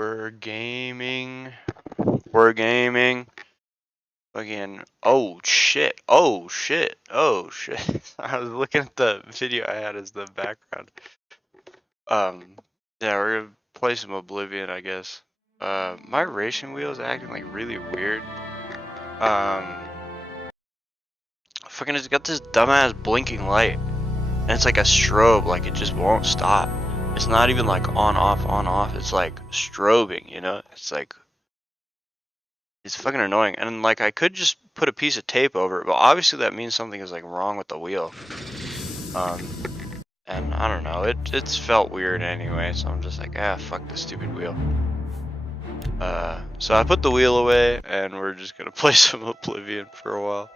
We're gaming. We're gaming. Again. Oh shit. Oh shit. Oh shit. I was looking at the video I had as the background. Yeah, we're gonna play some Oblivion, I guess. My racing wheel is acting like really weird. Fucking it's got this dumbass blinking light. And it's like a strobe, like it just won't stop. It's not even like on off, it's like strobing, you know? It's like, it's fucking annoying. And like I could just put a piece of tape over it, but obviously that means something is like wrong with the wheel. And I don't know, it's felt weird anyway, so I'm just like, fuck this stupid wheel. So I put the wheel away and we're just gonna play some Oblivion for a while.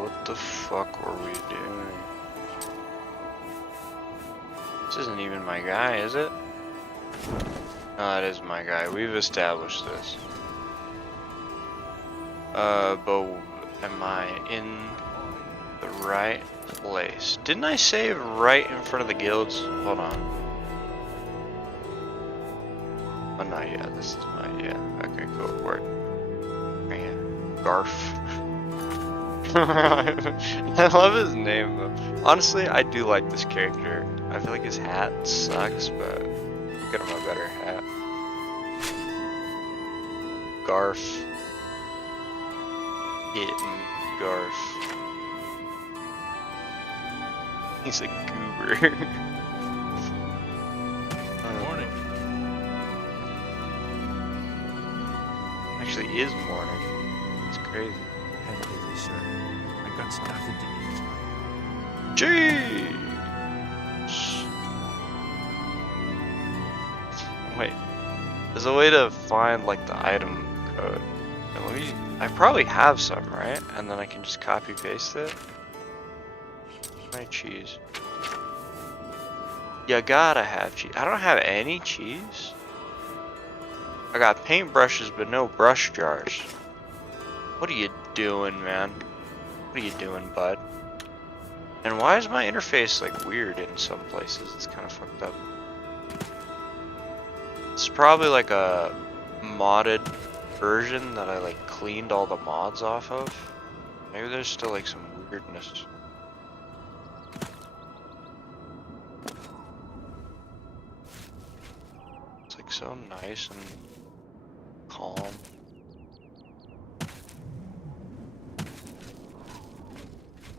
What the fuck were we doing? This isn't even my guy, is it? No, it is my guy. We've established this. But am I in the right place? Didn't I save right in front of the guilds? Hold on. Oh, no, yeah, this is my, yeah. Okay, cool, word. Yeah, Garf. I love his name, though. Honestly, I do like this character. I feel like his hat sucks, but get him a better hat. Garf. Hitting Garf. He's a goober. Morning. Actually is morning. It's crazy. Have pity, sir. I got nothing to eat. Jeez. Wait. There's a way to find like the item code. And let me. I probably have some, right? And then I can just copy paste it. My cheese. You gotta have cheese. I don't have any cheese. I got paintbrushes, but no brush jars. What are you doing, man? What are you doing, bud? And why is my interface like weird in some places? It's kind of fucked up. It's probably like a modded version that I like cleaned all the mods off of. Maybe there's still like some weirdness. It's like so nice and calm.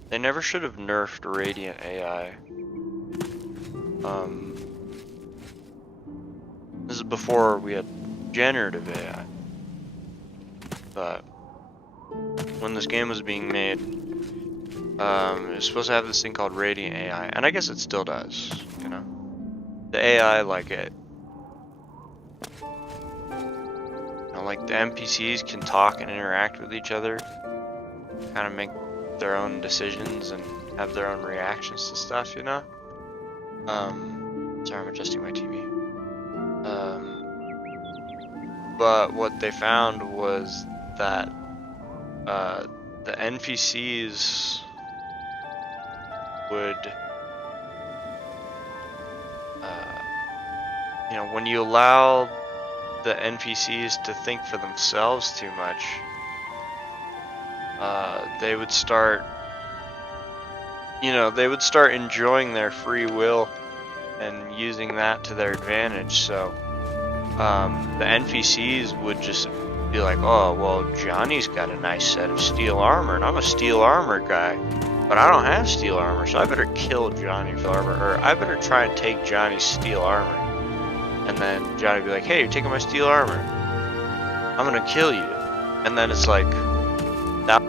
They never should have nerfed Radiant AI. This is before we had generative AI. But when this game was being made, it was supposed to have this thing called Radiant AI, and I guess it still does, you know? The AI, like it, you know, like the NPCs can talk and interact with each other, kind of make their own decisions and have their own reactions to stuff, you know? Sorry, I'm adjusting my TV. But what they found was that the NPCs would, you know, when you allow the NPCs to think for themselves too much, they would start, you know, they would start enjoying their free will and using that to their advantage. So the NPCs would just be like, oh, well, Johnny's got a nice set of steel armor, and I'm a steel armor guy, but I don't have steel armor, so I better kill Johnny for armor, or I better try and take Johnny's steel armor. And then Johnny would be like, hey, you're taking my steel armor, I'm gonna kill you. And then it's like, that.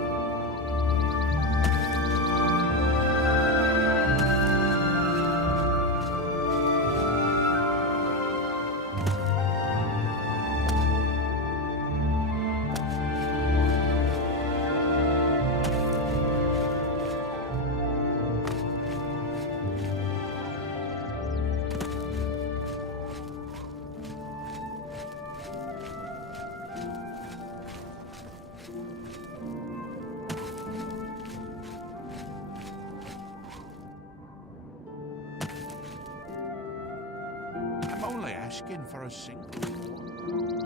asking for a single.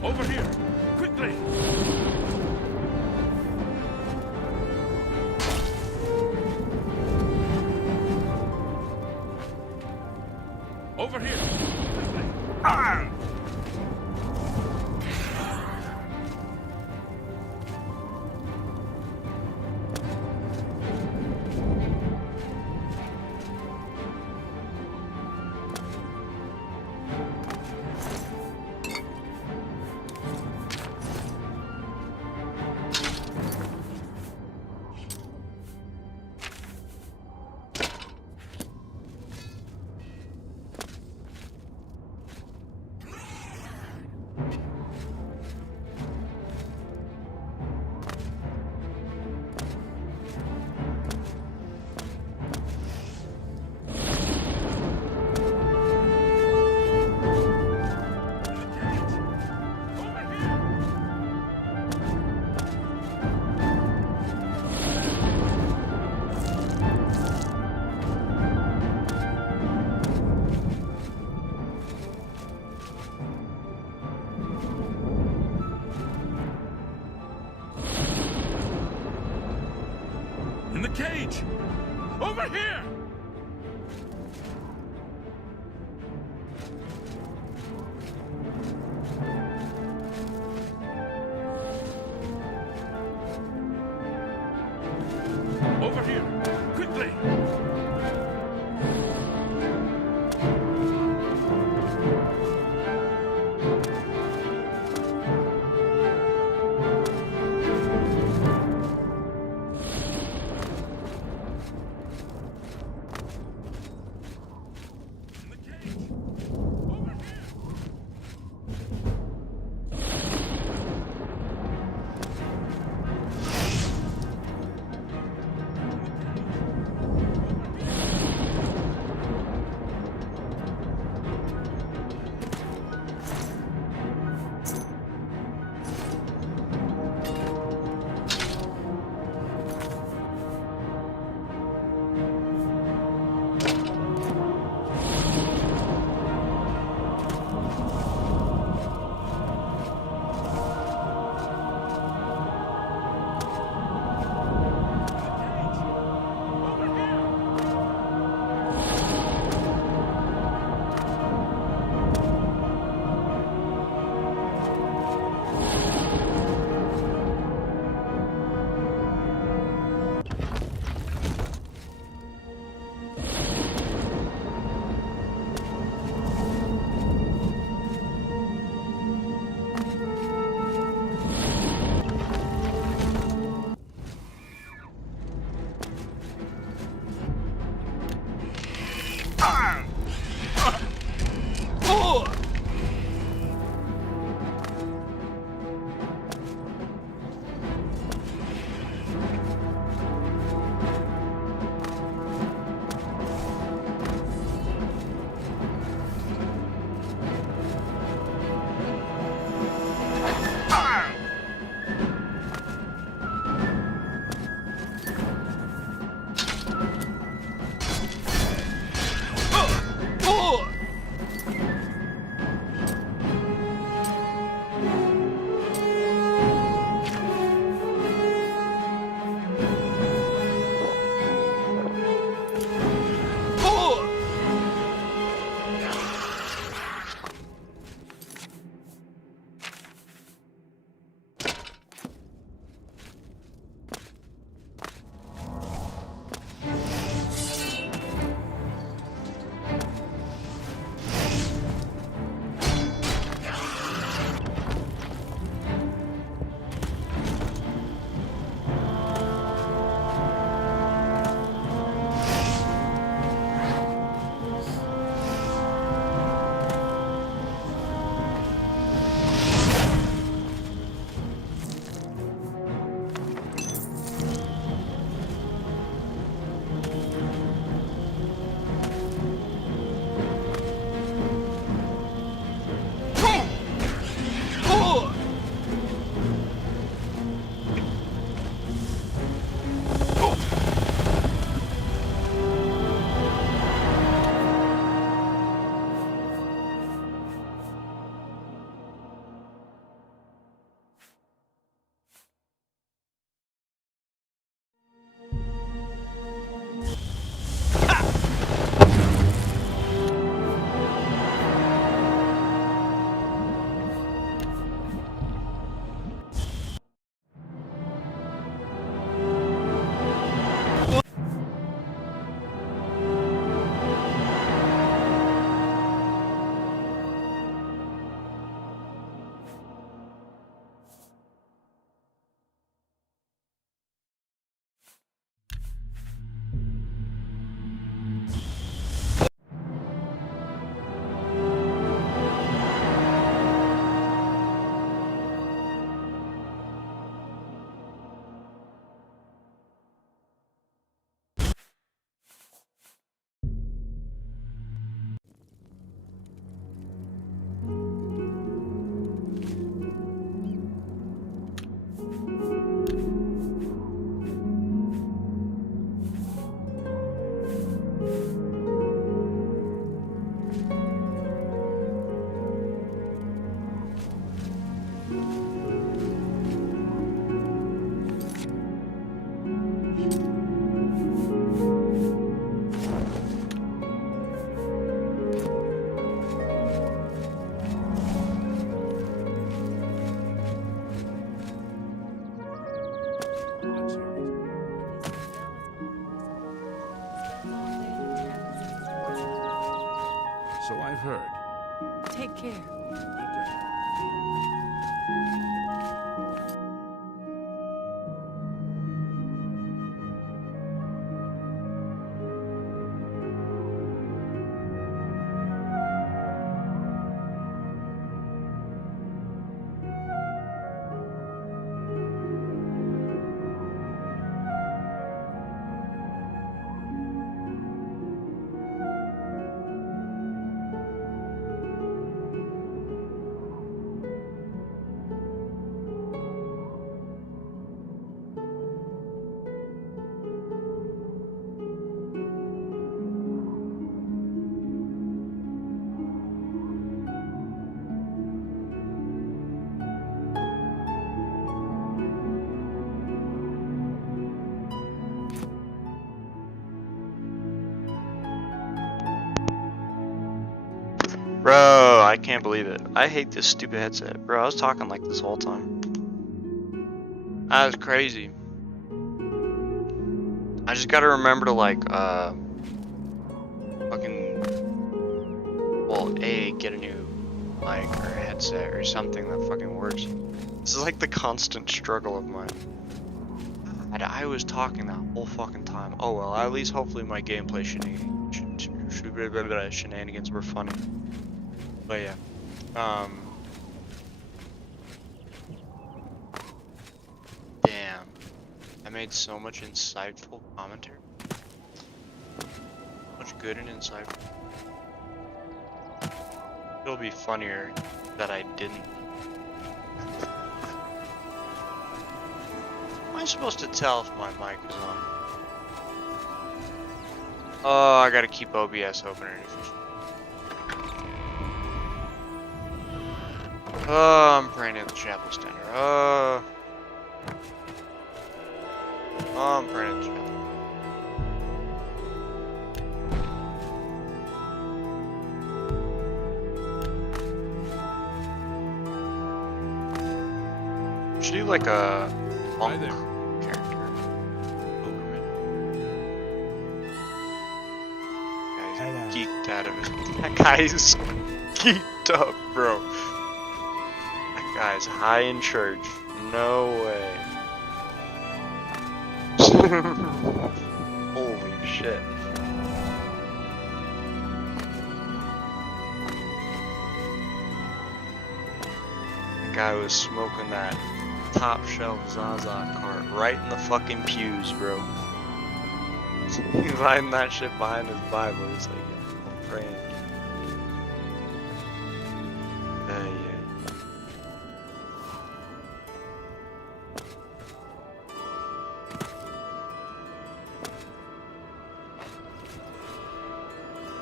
Over here! Quickly! Over here! Quickly! Ah! wreckage! Over here! Over here! Quickly! Take care. Bro, I can't believe it. I hate this stupid headset. Bro, I was talking like this whole time. That was crazy. I just gotta remember to like, get a new mic or headset or something that fucking works. This is like the constant struggle of mine. And I was talking that whole fucking time. Oh well, at least hopefully my gameplay shenanigans were funny. But yeah, damn, I made so much insightful commentary, much good and insightful. It'll be funnier that I didn't. Am I supposed to tell if my mic is on? Oh, I gotta keep OBS open. Oh, I'm praying at the chapel standard. Oh, I'm praying at the chapel. Should do like a monk character. Pilgrimage. Guy's geeked out of it. That guy's geeked up, bro. Guys, high in church. No way. Holy shit. The guy was smoking that top shelf Zaza cart right in the fucking pews, bro. He's hiding that shit behind his Bible. He's like, I'm praying. Yeah.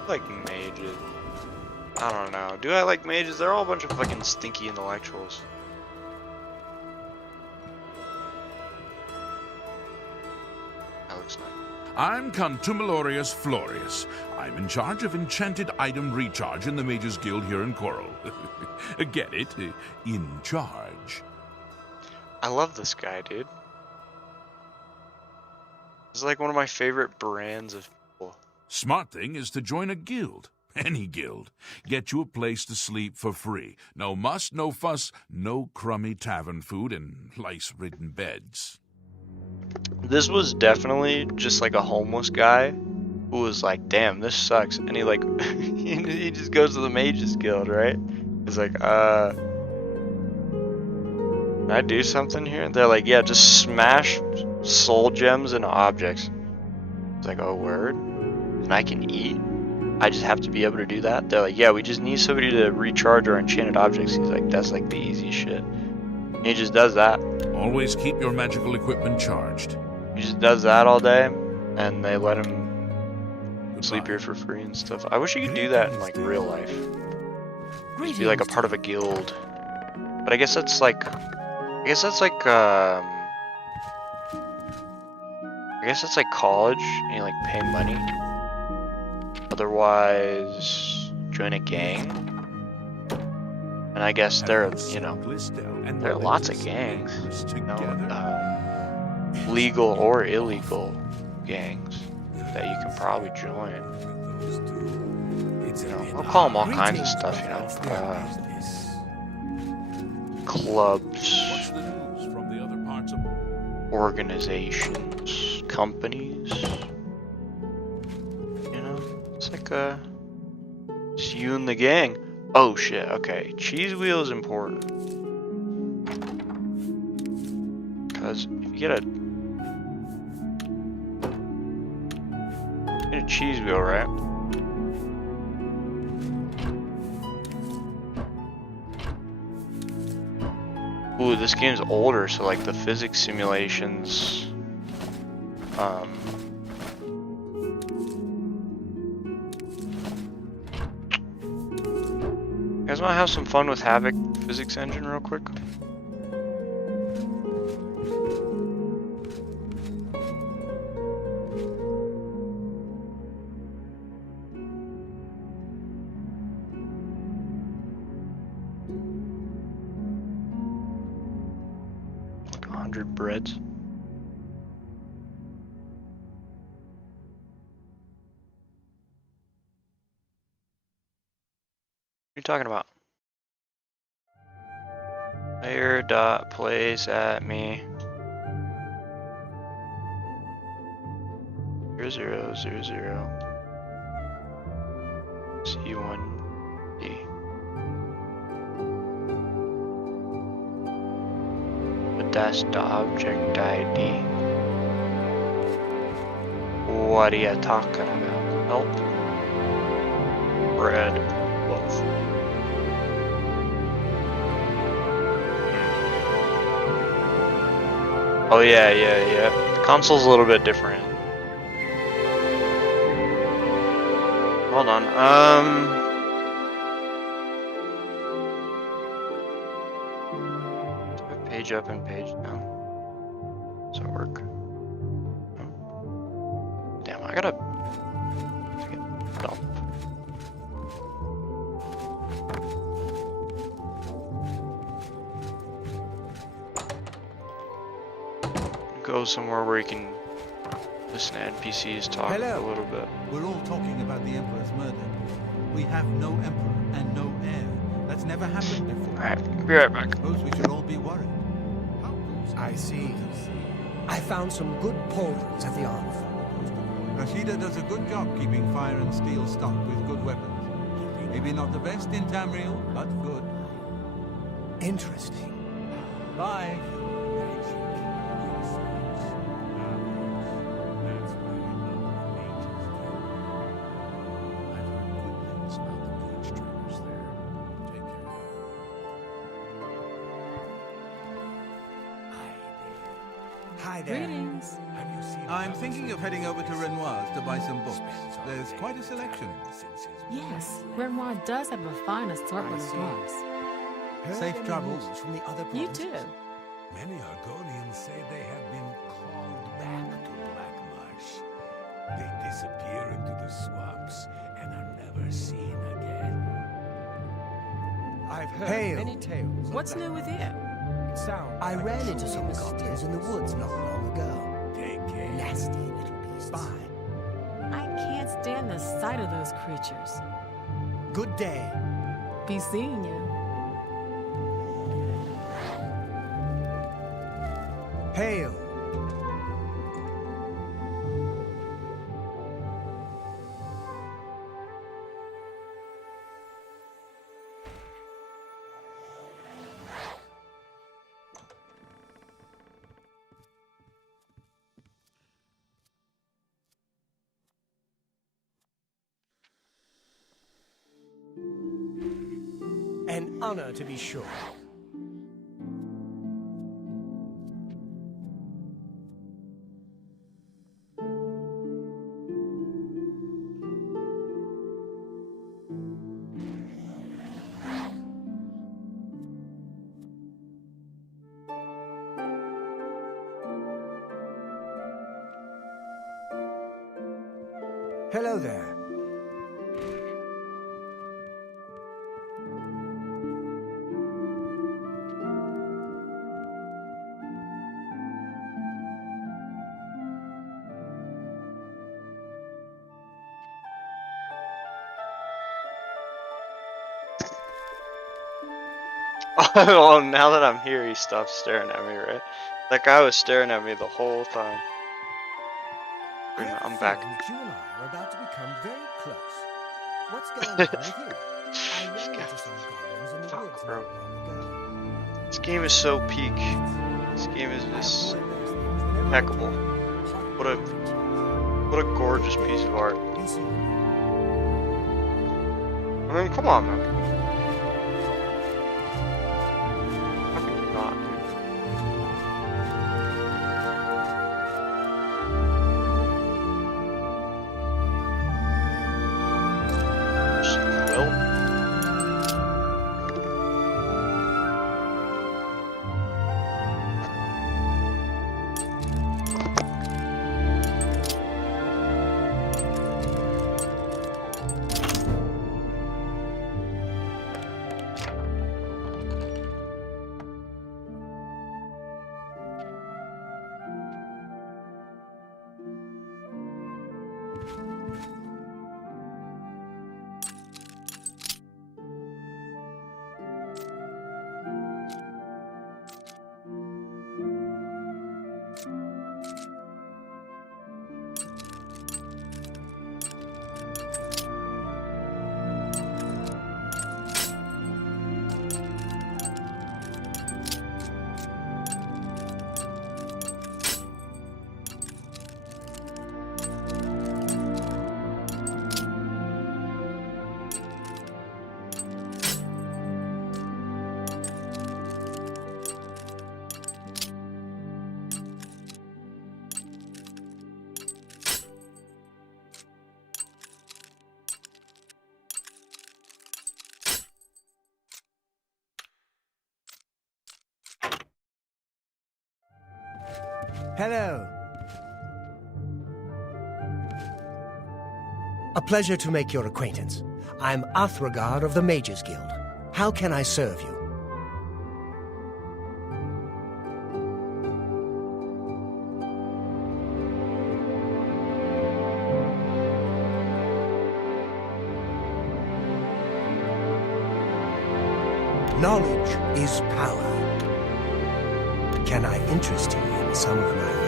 Like mages. I don't know. Do I like mages? They're all a bunch of fucking stinky intellectuals. That looks nice. I'm Contumelius Florius. I'm in charge of enchanted item recharge in the Mages Guild here in Coral. Get it? In charge. I love this guy, dude. This is like one of my favorite brands of people. Smart thing is to join a guild. Any guild. Get you a place to sleep for free. No muss, no fuss, no crummy tavern food, and lice-ridden beds. This was definitely just like a homeless guy who was like, damn, this sucks. And he like, he just goes to the Mages Guild, right? He's like, can I do something here? And they're like, yeah, just smash soul gems into objects. It's like, oh, word? And I can eat? I just have to be able to do that? They're like, yeah, we just need somebody to recharge our enchanted objects. He's like, that's like the easy shit. And he just does that. Always keep your magical equipment charged. He just does that all day, and they let him sleep here for free and stuff. I wish you could do that in like real life. Just be like a part of a guild. But I guess that's like, college, and you like pay money. Otherwise, join a gang. And I guess there are lots of gangs, legal or illegal gangs that you can probably join. you know, I'll call them all kinds of stuff, you know, clubs, What's the news from the other parts of... organizations, companies, you know, it's like it's you and the gang. Oh shit, okay, cheese wheel is important, because if you get a cheese wheel, right? Ooh, this game's older, so like the physics simulations, you guys wanna have some fun with Havoc physics engine real quick? Like 100 breads. What are you talking about? Player dot plays at me 0000 C1D. But that's the object ID. What are you talking about? Help. Bread. Both. Oh yeah. The console's a little bit different. Hold on. Page up and page down. Does that work? No? Damn, I gotta dump. Go somewhere where you can listen to NPCs talk a little bit. We're all talking about the Emperor's murder. We have no Emperor and no heir. That's never happened before. Alright, be right back. Suppose we should all be worried. I see. I found some good pauldrons at the armory. Rashida does a good job keeping fire and steel stocked with good weapons. Maybe not the best in Tamriel, but good. Interesting. Bye. Hi there. Greetings. I'm thinking of heading over to Renoir's to buy some books. There's quite a selection. Yes, Renoir does have a fine assortment of books. Safe travels. From the other You provinces. too. Many Argonians say they have been called back to Black Marsh. They disappear into the swamps and are never seen again. I've heard Hail. many tales. What's new with you? I ran into some goblins in the woods not long ago. Take care. Nasty little beasts. Bye. I can't stand the sight of those creatures. Good day. Be seeing you. Hail. An honor to be sure. Hello there. Oh, now that I'm here, he stopped staring at me, right? That guy was staring at me the whole time. I have a I'm back. feeling that you and I are about to become very close. What's going on with you? I ran into some goblins in the Fuck, woods bro. not long ago. This game is so peak. This game is just impeccable. What a gorgeous piece of art. I mean, come on, man. Fucking not, dude. Well. Hello. A pleasure to make your acquaintance. I'm Athragard of the Mages Guild. How can I serve you? Knowledge is power. Can I interest you in some of my wares?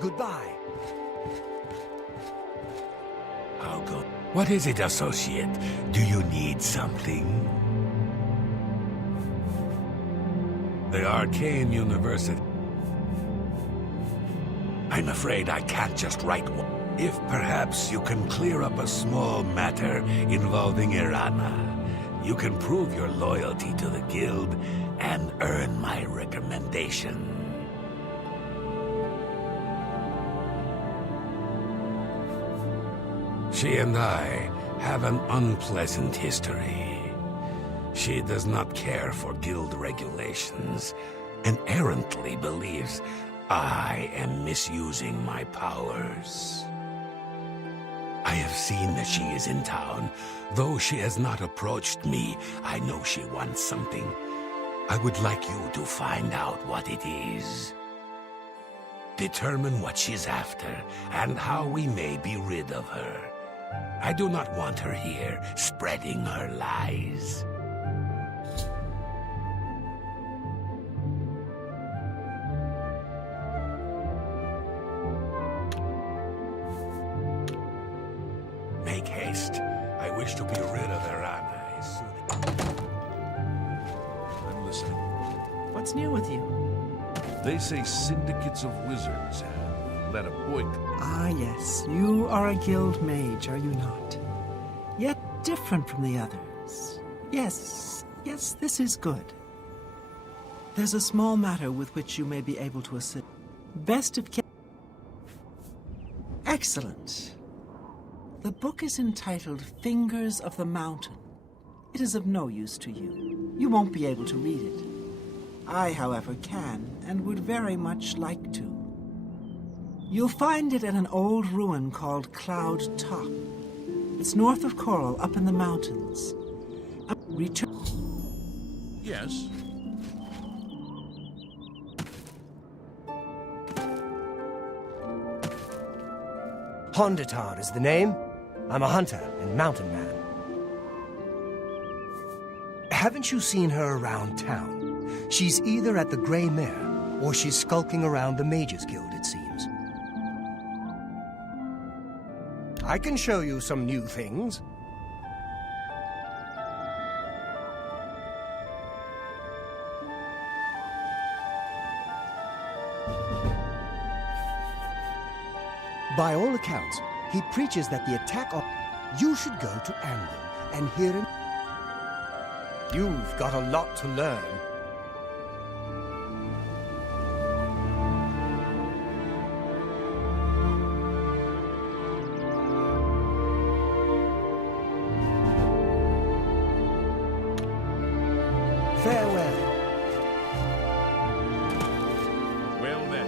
Goodbye. I'll go. What is it, associate? Do you need something? The Arcane University. I'm afraid I can't just write one. If perhaps you can clear up a small matter involving Irana, you can prove your loyalty to the guild and earn my recommendation. She and I have an unpleasant history. She does not care for guild regulations and errantly believes I am misusing my powers. I have seen that she is in town. Though she has not approached me, I know she wants something. I would like you to find out what it is. Determine what she's after and how we may be rid of her. I do not want her here, spreading her lies. Make haste. I wish to be rid of Irana as soon. I'm listening. What's new with you? They say syndicates of wizards have led a boycott. Ah, yes. You are a guild mage, are you not? Yet different from the others. Yes, this is good. There's a small matter with which you may be able to assist. Best of care. Excellent. The book is entitled Fingers of the Mountain. It is of no use to you. You won't be able to read it. I, however, can and would very much like to. You'll find it at an old ruin called Cloud Top. It's north of Coral, up in the mountains. Return. Yes? Honditar is the name. I'm a hunter and mountain man. Haven't you seen her around town? She's either at the Grey Mare, or she's skulking around the Mages Guild, it seems. I can show you some new things. By all accounts, he preaches that the attack on... You should go to Anvil and hear him. You've got a lot to learn. Farewell. Well met.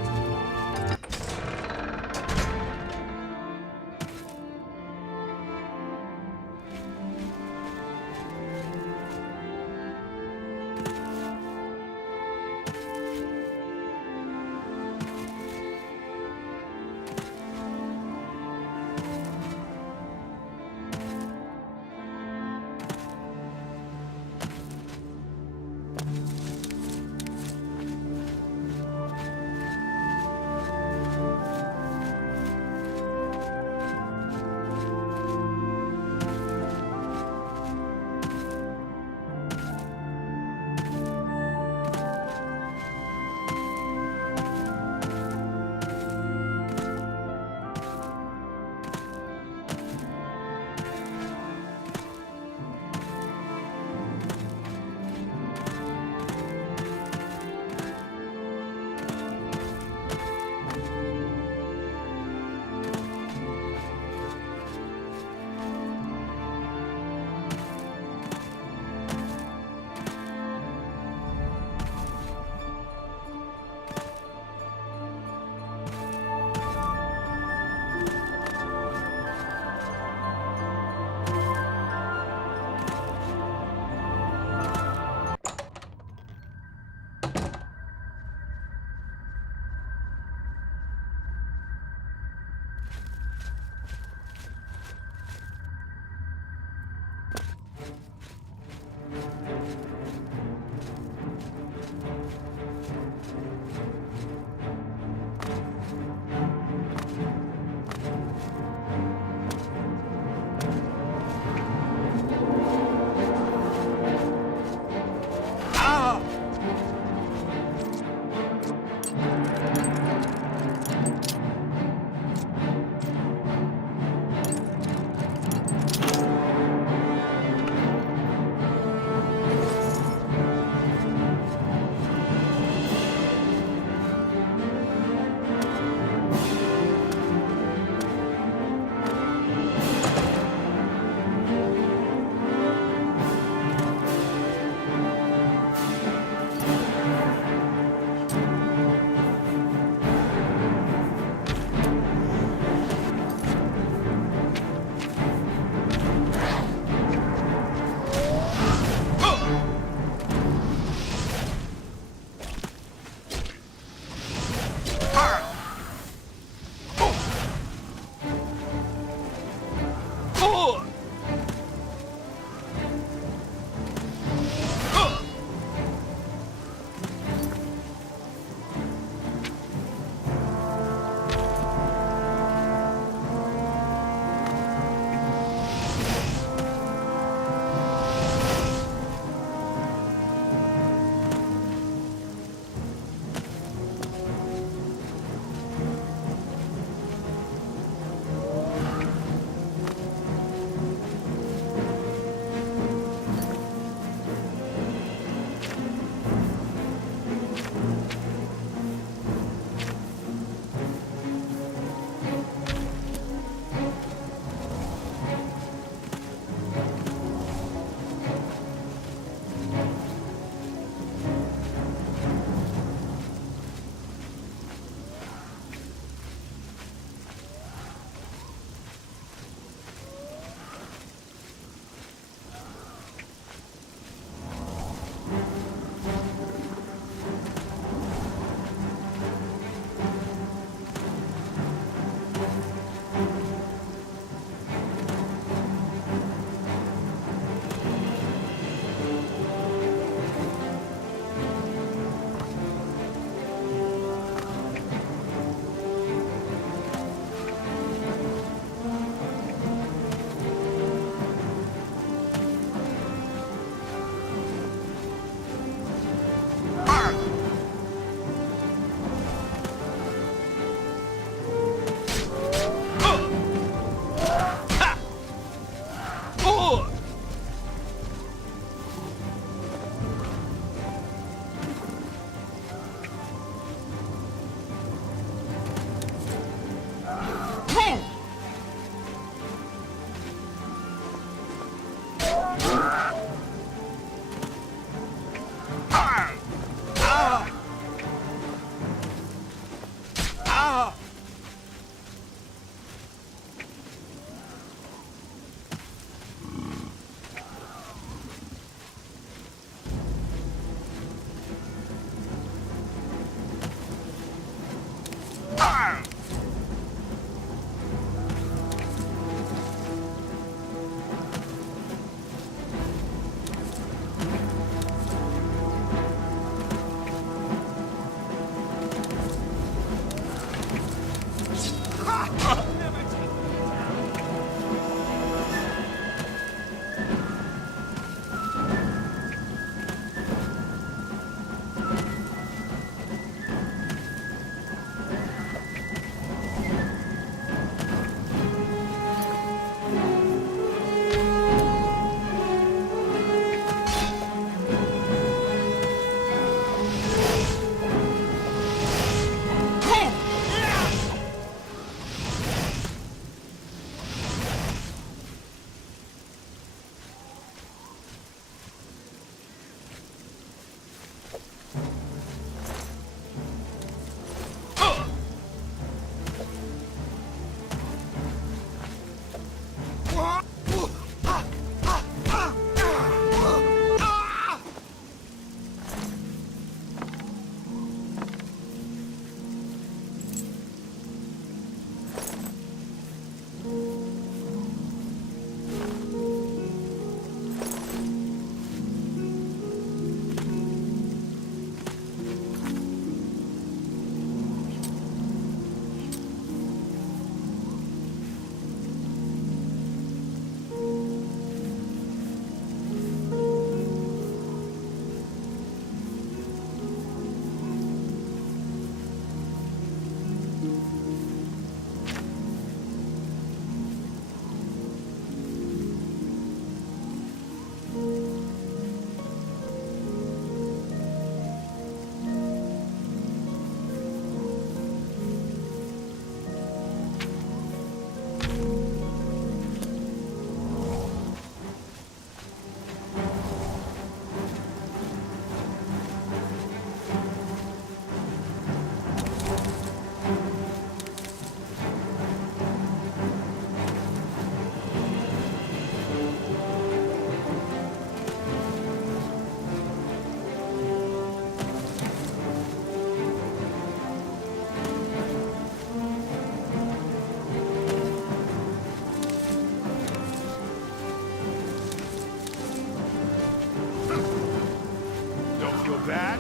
bad.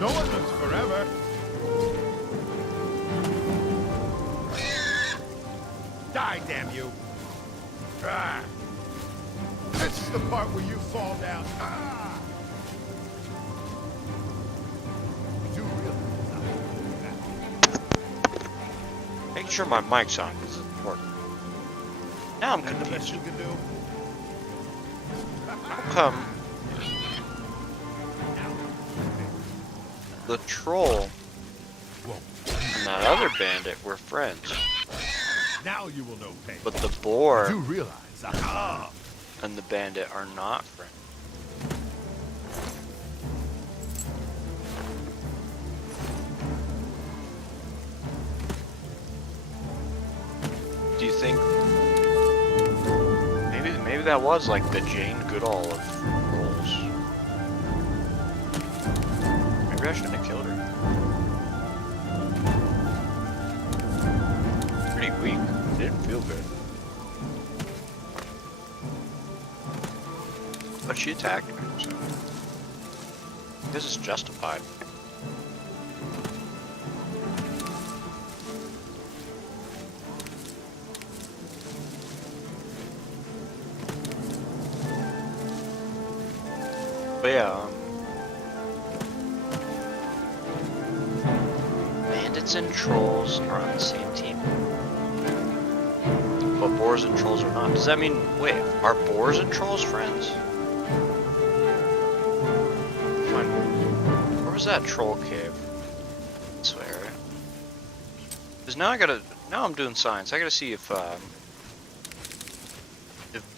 No one lives forever. Die, damn you. Ah. This is the part where you fall down. Ah. You realize Make sure my mic's on because it's important. Now I'm that's the best confused. you can do? How come the troll and that other bandit were friends, Now you will know pain. but the boar You realize. Ah. and the bandit are not friends? Do you think maybe that was like the Jane Goodall of trolls? Maybe I shouldn't have killed her. Pretty weak. Didn't feel good. But she attacked me, so this is justified. But yeah, bandits and trolls are on the same team. But boars and trolls are not. Does that mean, wait, are boars and trolls friends? Fine. Where was that troll cave? This way, right? Because now now I'm doing science. I gotta see if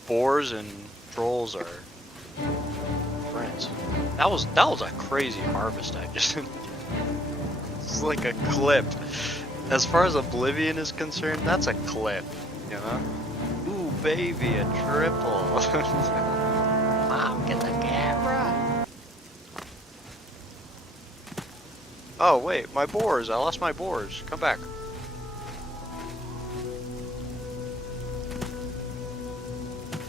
boars and trolls are Friends. That was a crazy harvest I just It's like a clip. As far as Oblivion is concerned, that's a clip, you know? Ooh, baby, a triple. Mom, get the camera. Oh, wait, my boars. I lost my boars. Come back.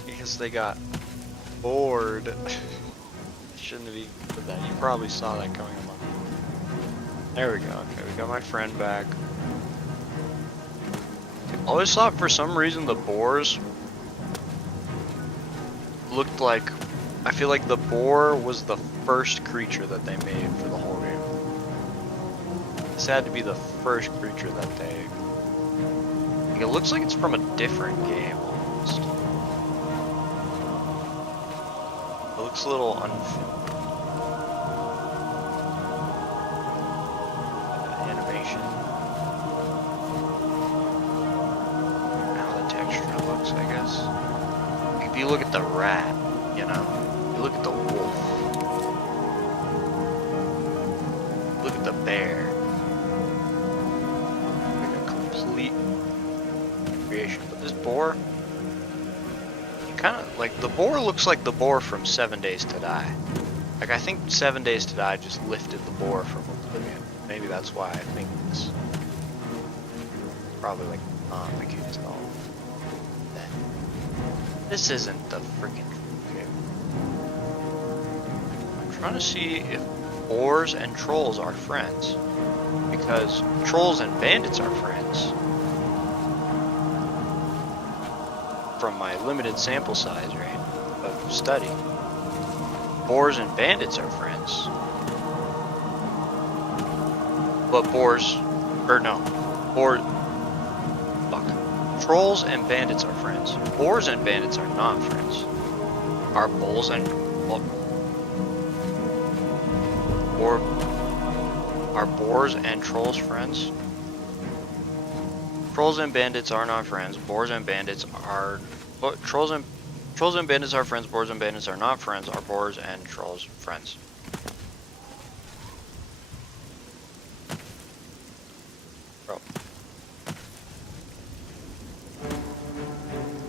Because they got bored. Shouldn't have even said that. You probably saw that coming along. There we go. Okay, we got my friend back. I always thought for some reason the boars looked like... I feel like the boar was the first creature that they made for the whole game. This had to be the first creature that they... Like, it looks like it's from a different game almost. It looks a little unfit. Animation. How the texture looks, I guess. If you look at the rat, you know, you look at the wolf, look at the bear, like a complete creation. But this boar, kind of like the boar looks like the boar from 7 Days to Die. Like I think 7 Days to Die just lifted the boar from Oblivion. Maybe that's why I think this. Probably like I can't tell. This isn't the freaking game. I'm trying to see if boars and trolls are friends, because trolls and bandits are friends. From my limited sample size, right, of study, boars and bandits are friends. But trolls and bandits are friends. Boars and bandits are not friends. Are bulls and are boars and trolls friends? Trolls and bandits are not friends. Boars and bandits are trolls and bandits are friends. Boars and bandits are not friends. Are boars and trolls friends? Bro.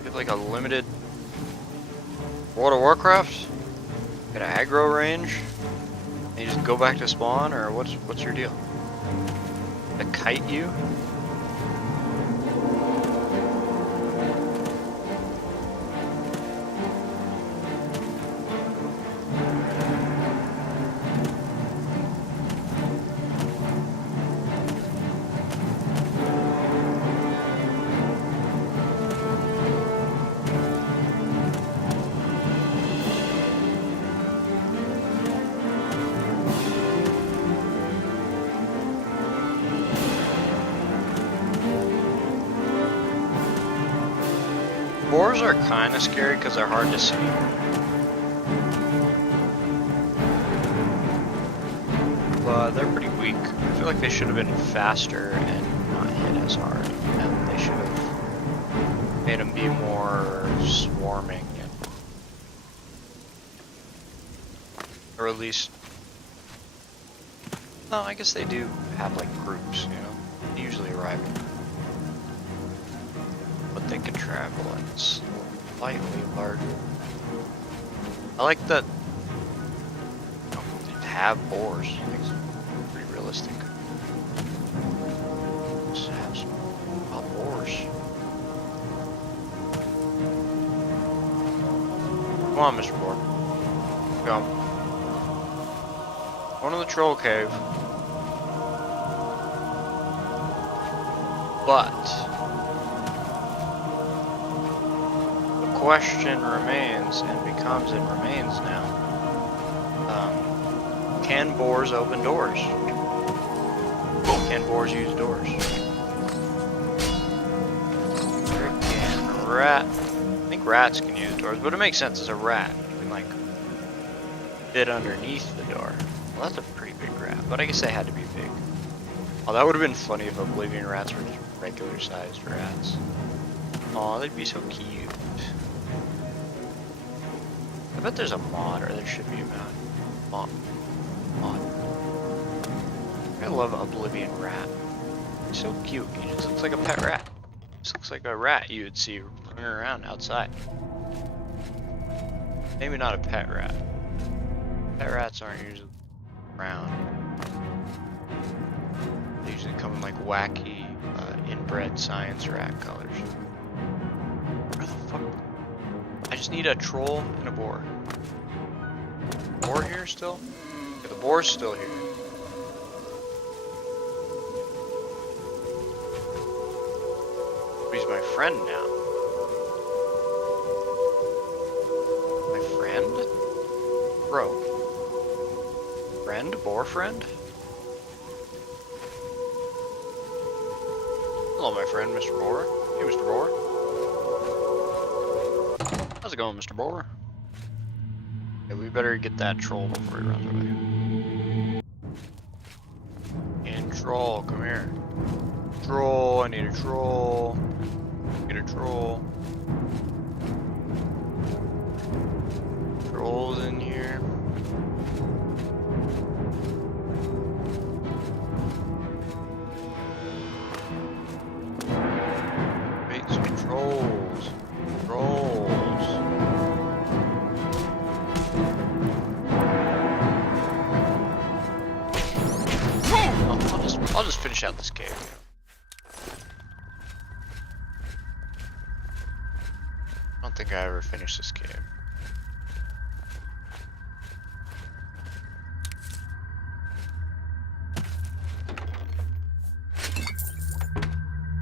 Get like a limited World of Warcraft? Get an aggro range? And you just go back to spawn, or what's your deal? To kite you? Boars are kind of scary because they're hard to see. But they're pretty weak. I feel like they should have been faster and not hit as hard. And they should have made them be more swarming. Or at least... No, I guess they do have like groups, you know? They usually arrive. But they can travel and it's slightly larger. I like that they have boars. I think it's pretty realistic. Just have some boars. Come on, Mr. Boar. Come. Going to the troll cave. But question remains and becomes and remains now. Can boars open doors? Can boars use doors? Frickin' rat. I think rats can use doors, but it makes sense as a rat. You can like fit underneath the door. Well, that's a pretty big rat, but I guess they had to be big. Oh, that would have been funny if Oblivion rats were just regular sized rats. Aw, they'd be so cute. bet there's a mod, or there should be a mod. I love Oblivion rat. He's so cute. He just looks like a pet rat. Just looks like a rat you would see running around outside. Maybe not a pet rat. Pet rats aren't usually brown. They usually come in like wacky, inbred science rat colors. Where the fuck? I just need a troll and a boar. Boar here still? Yeah, the boar's still here. He's my friend now. My friend? Bro. Friend? Boar friend? Hello, my friend, Mr. Boar. Hey, Mr. Boar. How's it going, Mr. Boar? Yeah, we better get that troll before he runs away. And troll, come here. Troll, I need a troll. Get a troll. Troll's in here. Make some trolls. Trolls. I'll just finish out this cave. I don't think I ever finished this cave.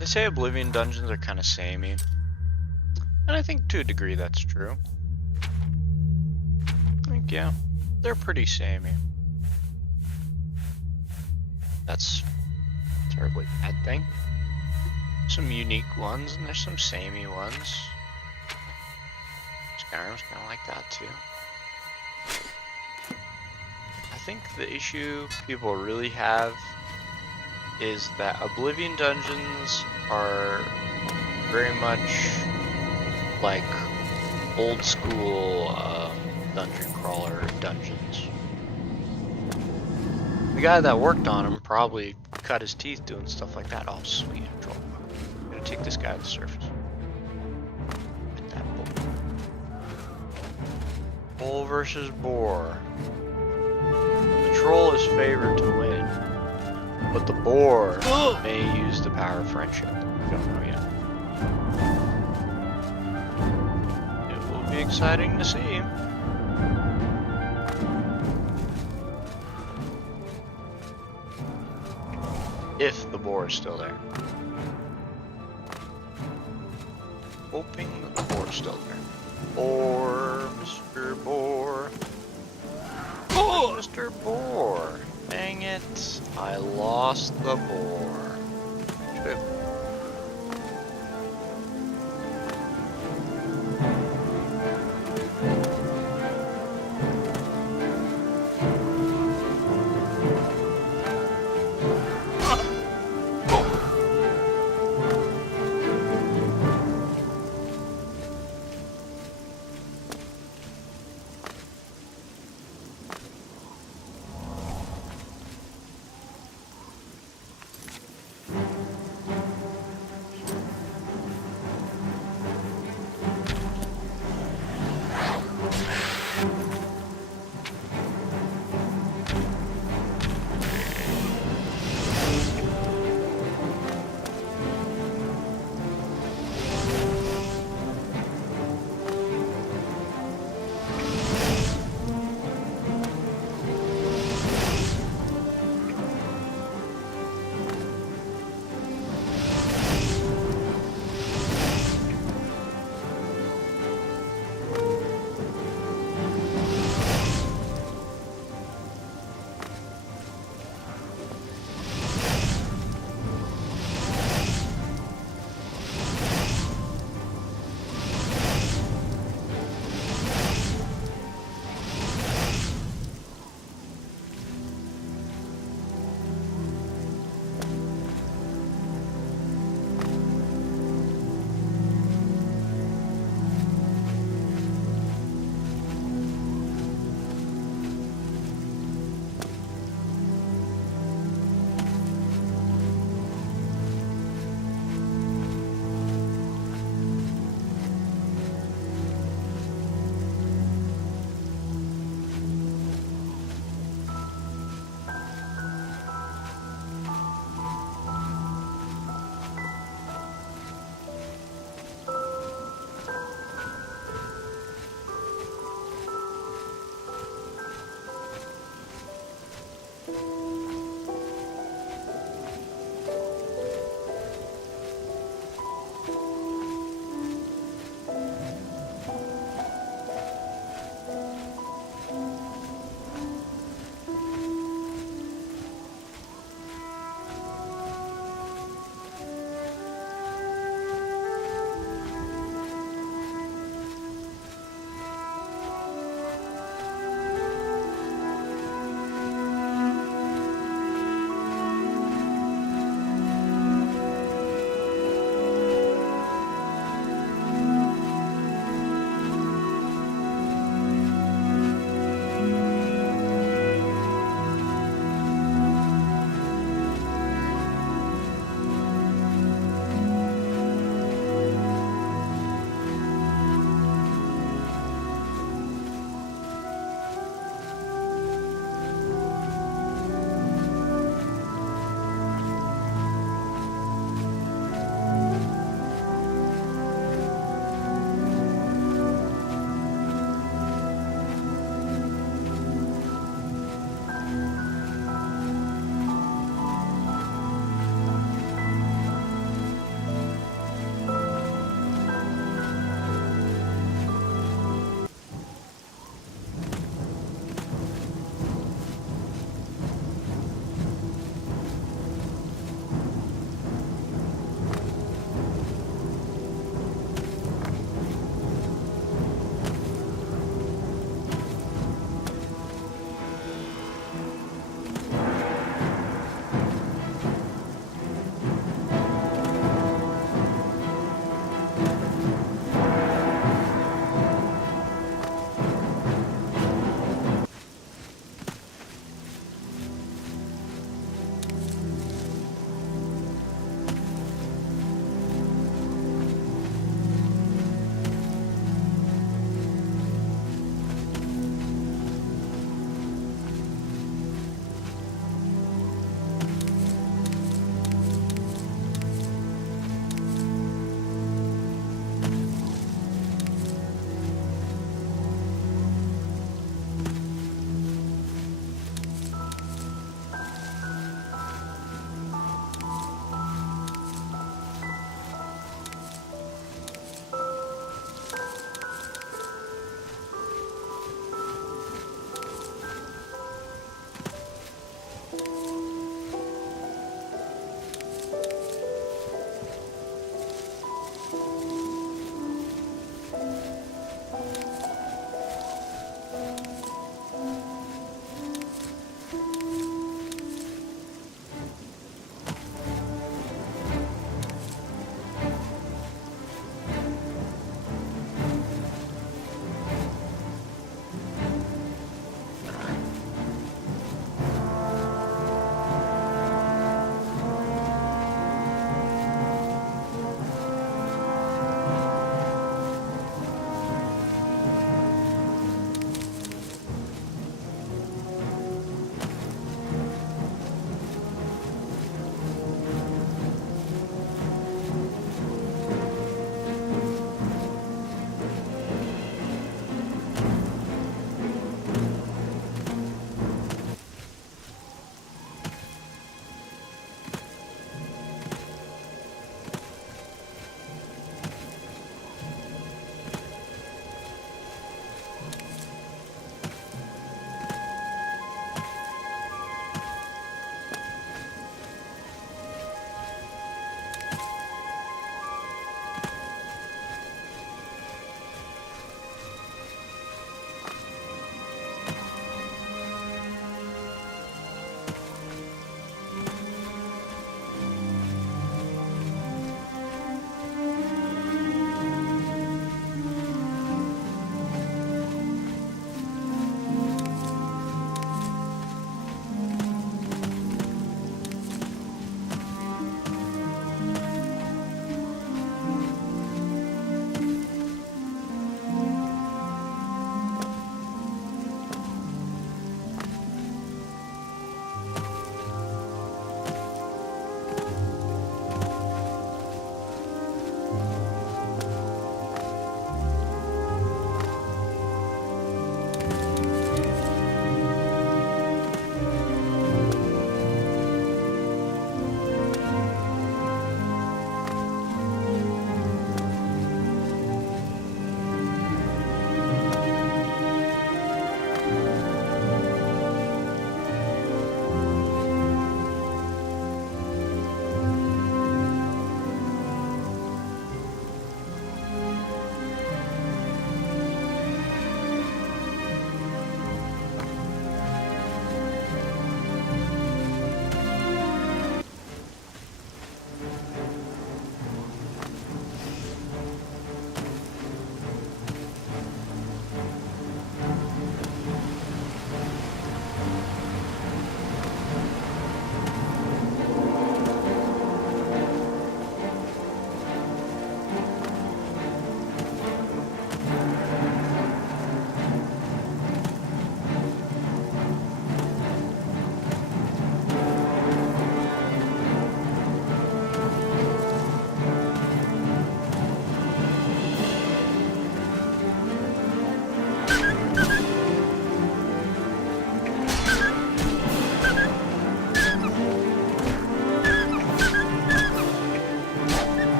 They say Oblivion dungeons are kind of samey, and I think to a degree that's true. I think, yeah, they're pretty samey. That's a terribly bad thing. Some unique ones, and there's some samey ones. Skyrim's kind of like that too. I think the issue people really have is that Oblivion dungeons are very much like old school dungeon crawler dungeons. The guy that worked on them probably cut his teeth doing stuff like that. Oh, sweet. I'm gonna take this guy to the surface. Hit that bull. Bull versus boar. The troll is favored to win, but the boar may use the power of friendship. We don't know yet. It will be exciting to see. If the boar is still there. Hoping that the boar is still there. Boar, Mr. Boar. Oh, Mr. Boar. Dang it. I lost the boar. Shit.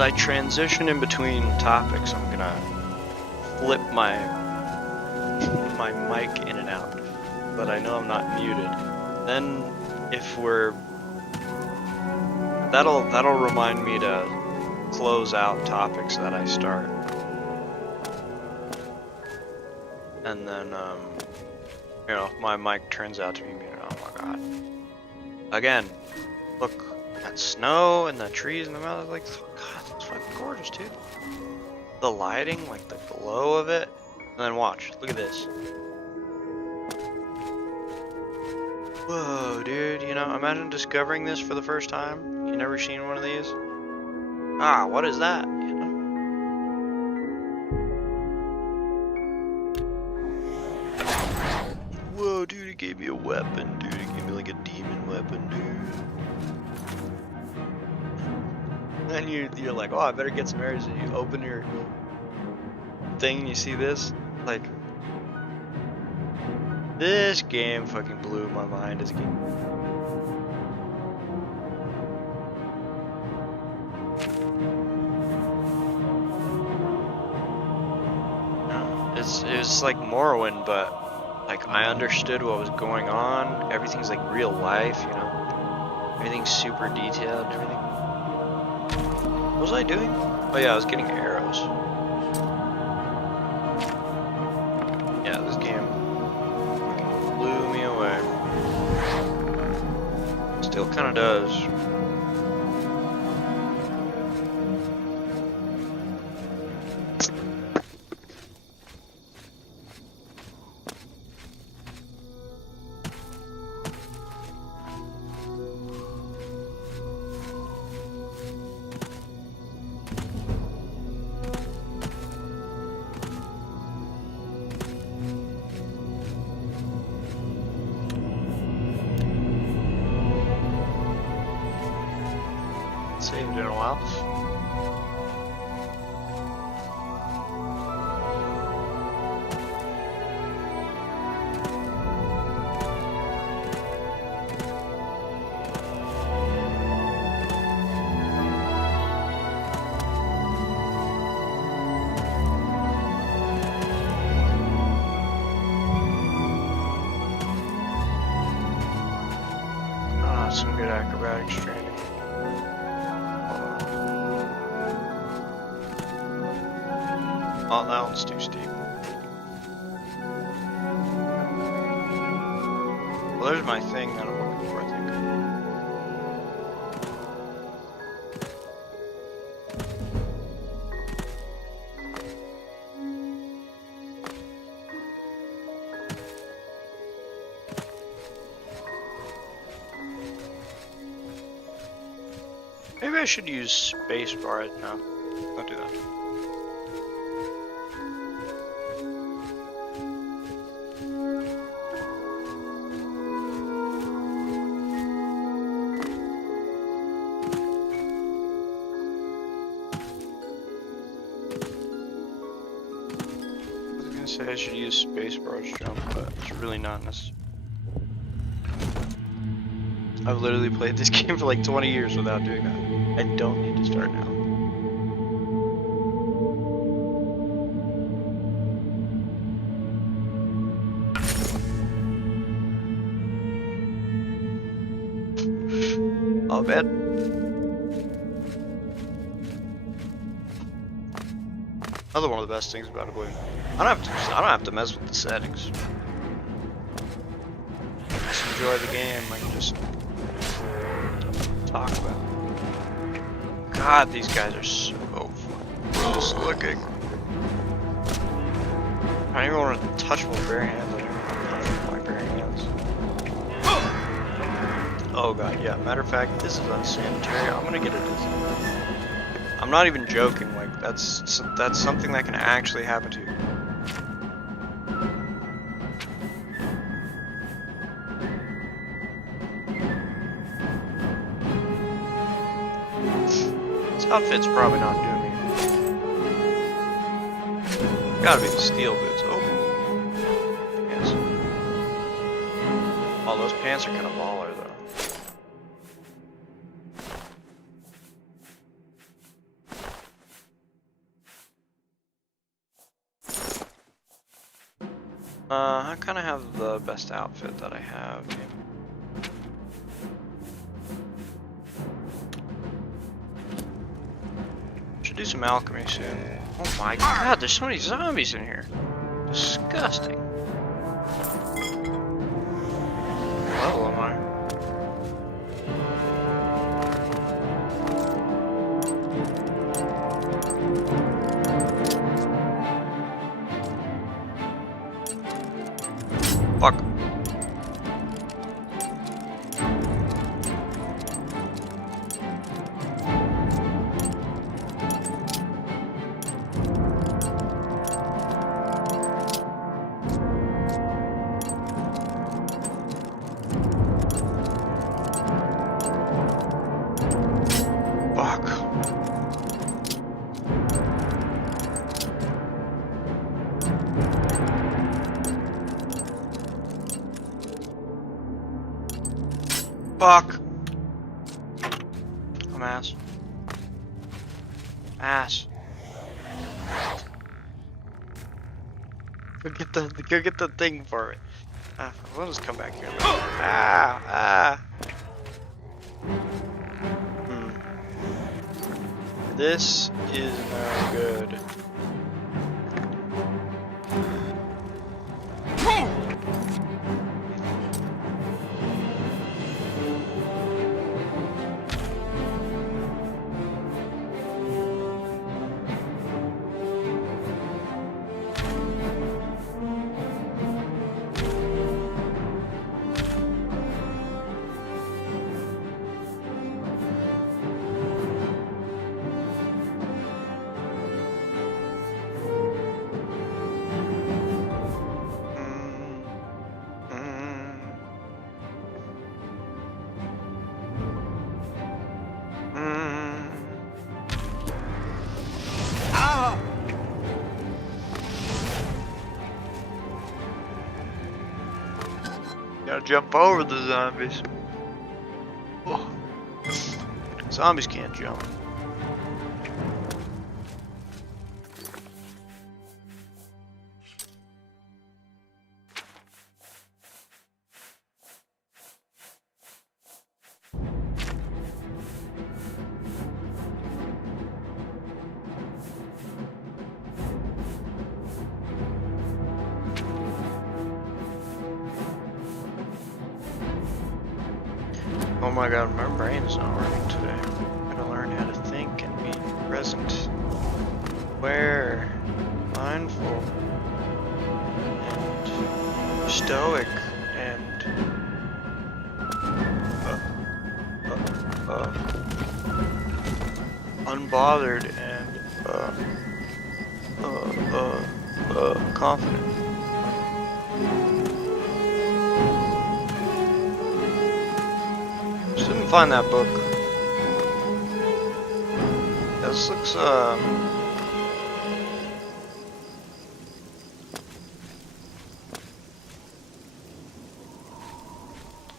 as I transition in between topics, I'm gonna flip my mic in and out, but I know I'm not muted. Then, if we're that'll remind me to close out topics that I start, and then you know, if my mic turns out to be muted. Oh my god! Again, look at snow and the trees in the mountains. Like, God, it's fucking gorgeous, dude. The lighting, like the glow of it, and then watch. Look at this. Whoa, dude, you know, imagine discovering this for the first time. You never seen one of these? Ah, what is that? You know? Whoa, dude, it gave me a weapon, dude. It gave me like a demon weapon, dude. Then you're like, oh, I better get some arrows, and you open your thing and you see this. Like, this game fucking blew my mind as a game. It was like Morrowind, but like I understood what was going on. Everything's like real life, you know. Everything's super detailed and everything. What was I doing? Oh yeah, I was getting arrows. Yeah, this game fucking blew me away. Still kind of does. Saved in a while. Ah, some good acrobatics training. Oh, that one's too steep. Well, there's my thing that I'm looking for, I think. Maybe I should use spacebar. No, don't do that. I should use spacebar to jump, but it's really not necessary. I've literally played this game for like 20 years without doing that. I don't need to start now. I'll bet. Another one of the best things about Oblivion. I don't have to mess with the settings. Just enjoy the game. I can just talk about it. God, these guys are so gross looking. I don't even want to touch my bare hands. I don't even want to touch my bare hands. Oh god, yeah. Matter of fact, this is unsanitary. I'm gonna get a disease. I'm not even joking. Like that's something that can actually happen to you. This outfit's probably not doing me. Gotta be the steel boots. Oh, yes. Oh, those pants are kind of baller though. I kind of have the best outfit that I have. Should do some alchemy soon. Oh my god, there's so many zombies in here. Disgusting. What level am I? Fuck. Fuck. I'm ass. Ass. Go get the thing for me. Let us come back here. This is not good. Gotta jump over the zombies. Oh. Zombies can't jump. Oh my god, my brain's not working today. I'm gonna learn how to think and be present, aware, mindful, and stoic, and unbothered, and confident. Didn't find that book. This looks I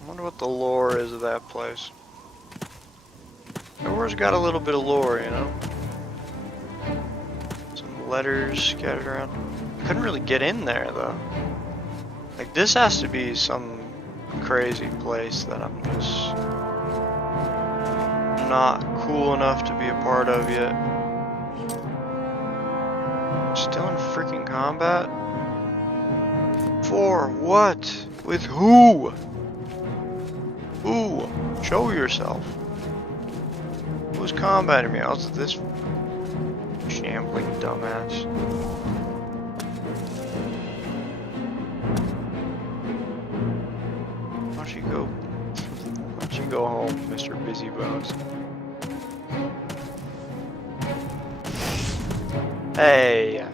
wonder what the lore is of that place. Everywhere's got a little bit of lore, you know? Some letters scattered around. Couldn't really get in there though. Like this has to be some crazy place that I'm just not cool enough to be a part of yet. Still in freaking combat? For what? With who? Who? Show yourself. Who's combating me? I was this shambling dumbass. Why don't you go? Why don't you go home, Mr. Busybones? Hey.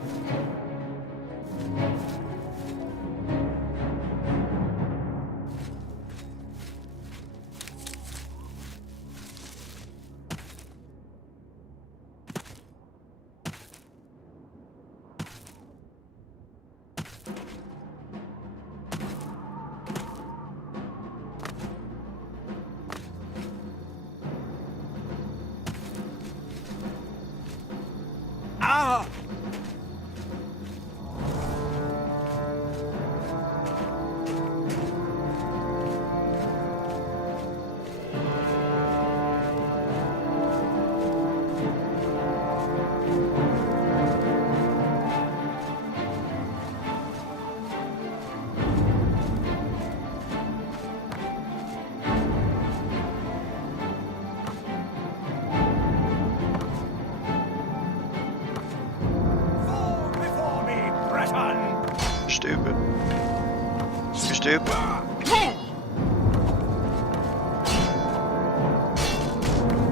stupid.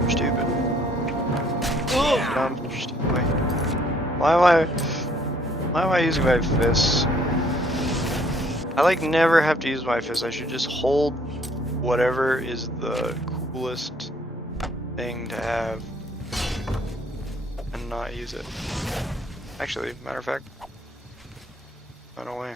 You're stupid. Dumb. You're stupid. Wait. Why am I using my fists? I like never have to use my fists. I should just hold whatever is the coolest thing to have and not use it. Actually, matter of fact, run away.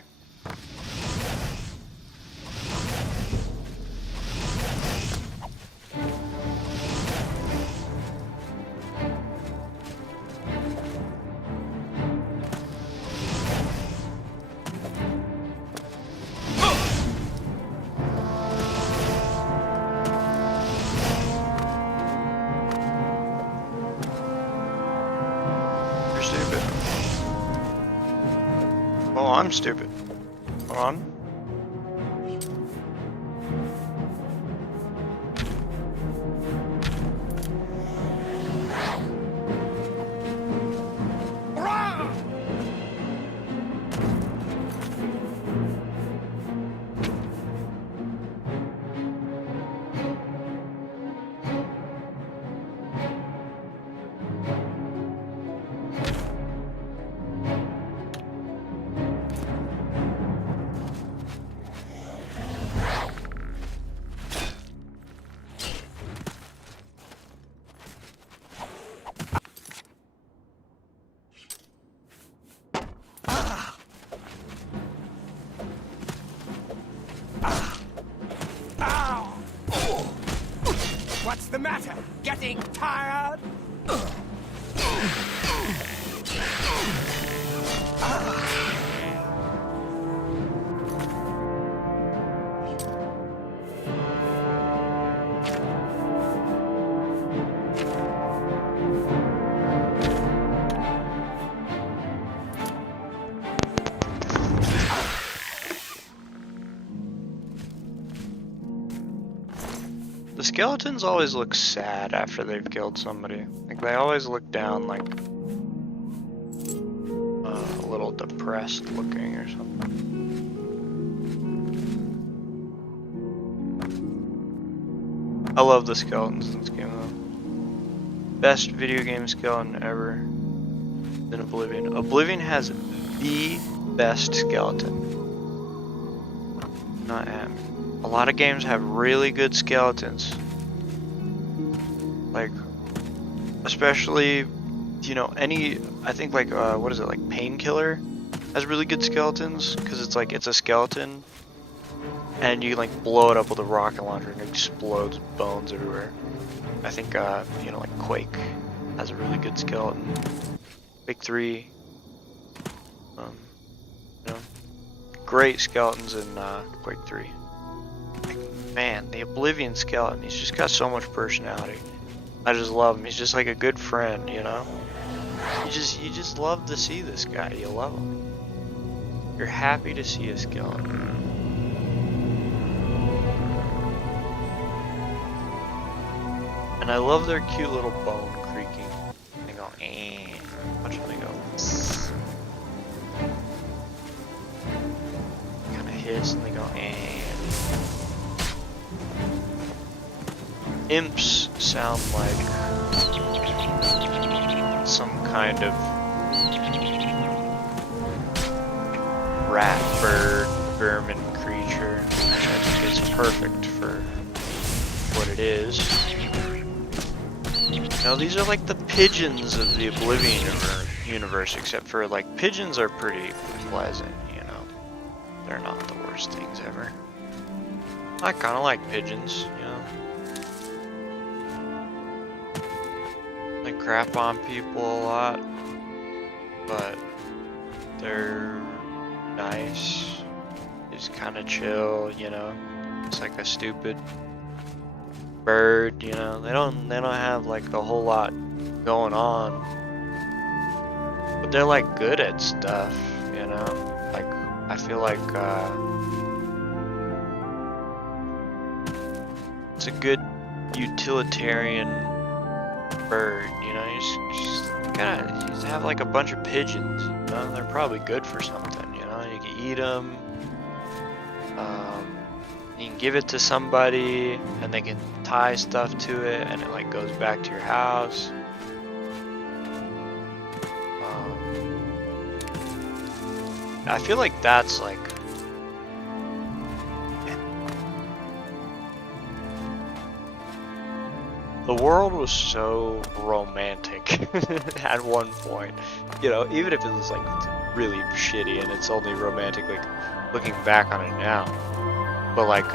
You're stupid. Oh, I'm stupid. Hold on. What's the matter? Getting tired? The skeletons always look sad after they've killed somebody. Like, they always look down, like, a little depressed looking or something. I love the skeletons in this game, though. Best video game skeleton ever in Oblivion. Oblivion has the best skeleton. Not him. A lot of games have really good skeletons. Like, especially, you know, I think like, what is it, like Painkiller has really good skeletons, because it's like, it's a skeleton, and you like blow it up with a rocket launcher and it explodes bones everywhere. I think, you know, like Quake has a really good skeleton. Quake 3, you know, great skeletons in Quake 3. Man, the Oblivion skeleton, he's just got so much personality. I just love him. He's just like a good friend, you know? You just love to see this guy. You love him. You're happy to see a skeleton. And I love their cute little bone creaking. They go, eh. Watch them, they go. Kind of hiss and they go, eh. Imps sound like some kind of rat, bird, vermin creature, which I think is perfect for what it is. Now these are like the pigeons of the Oblivion universe, except for like pigeons are pretty pleasant, you know. They're not the worst things ever. I kind of like pigeons, you know. They crap on people a lot, but they're nice. Just kind of chill, you know. It's like a stupid bird, you know. They don't have like a whole lot going on, but they're like good at stuff, you know. Like I feel like it's a good utilitarian bird, you know. You just have like a bunch of pigeons, you know. They're probably good for something, you know. You can eat them. You can give it to somebody, and they can tie stuff to it, and it like goes back to your house. I feel like that's like. The world was so romantic at one point, you know, even if it was like really shitty and it's only romantic like looking back on it now. But like,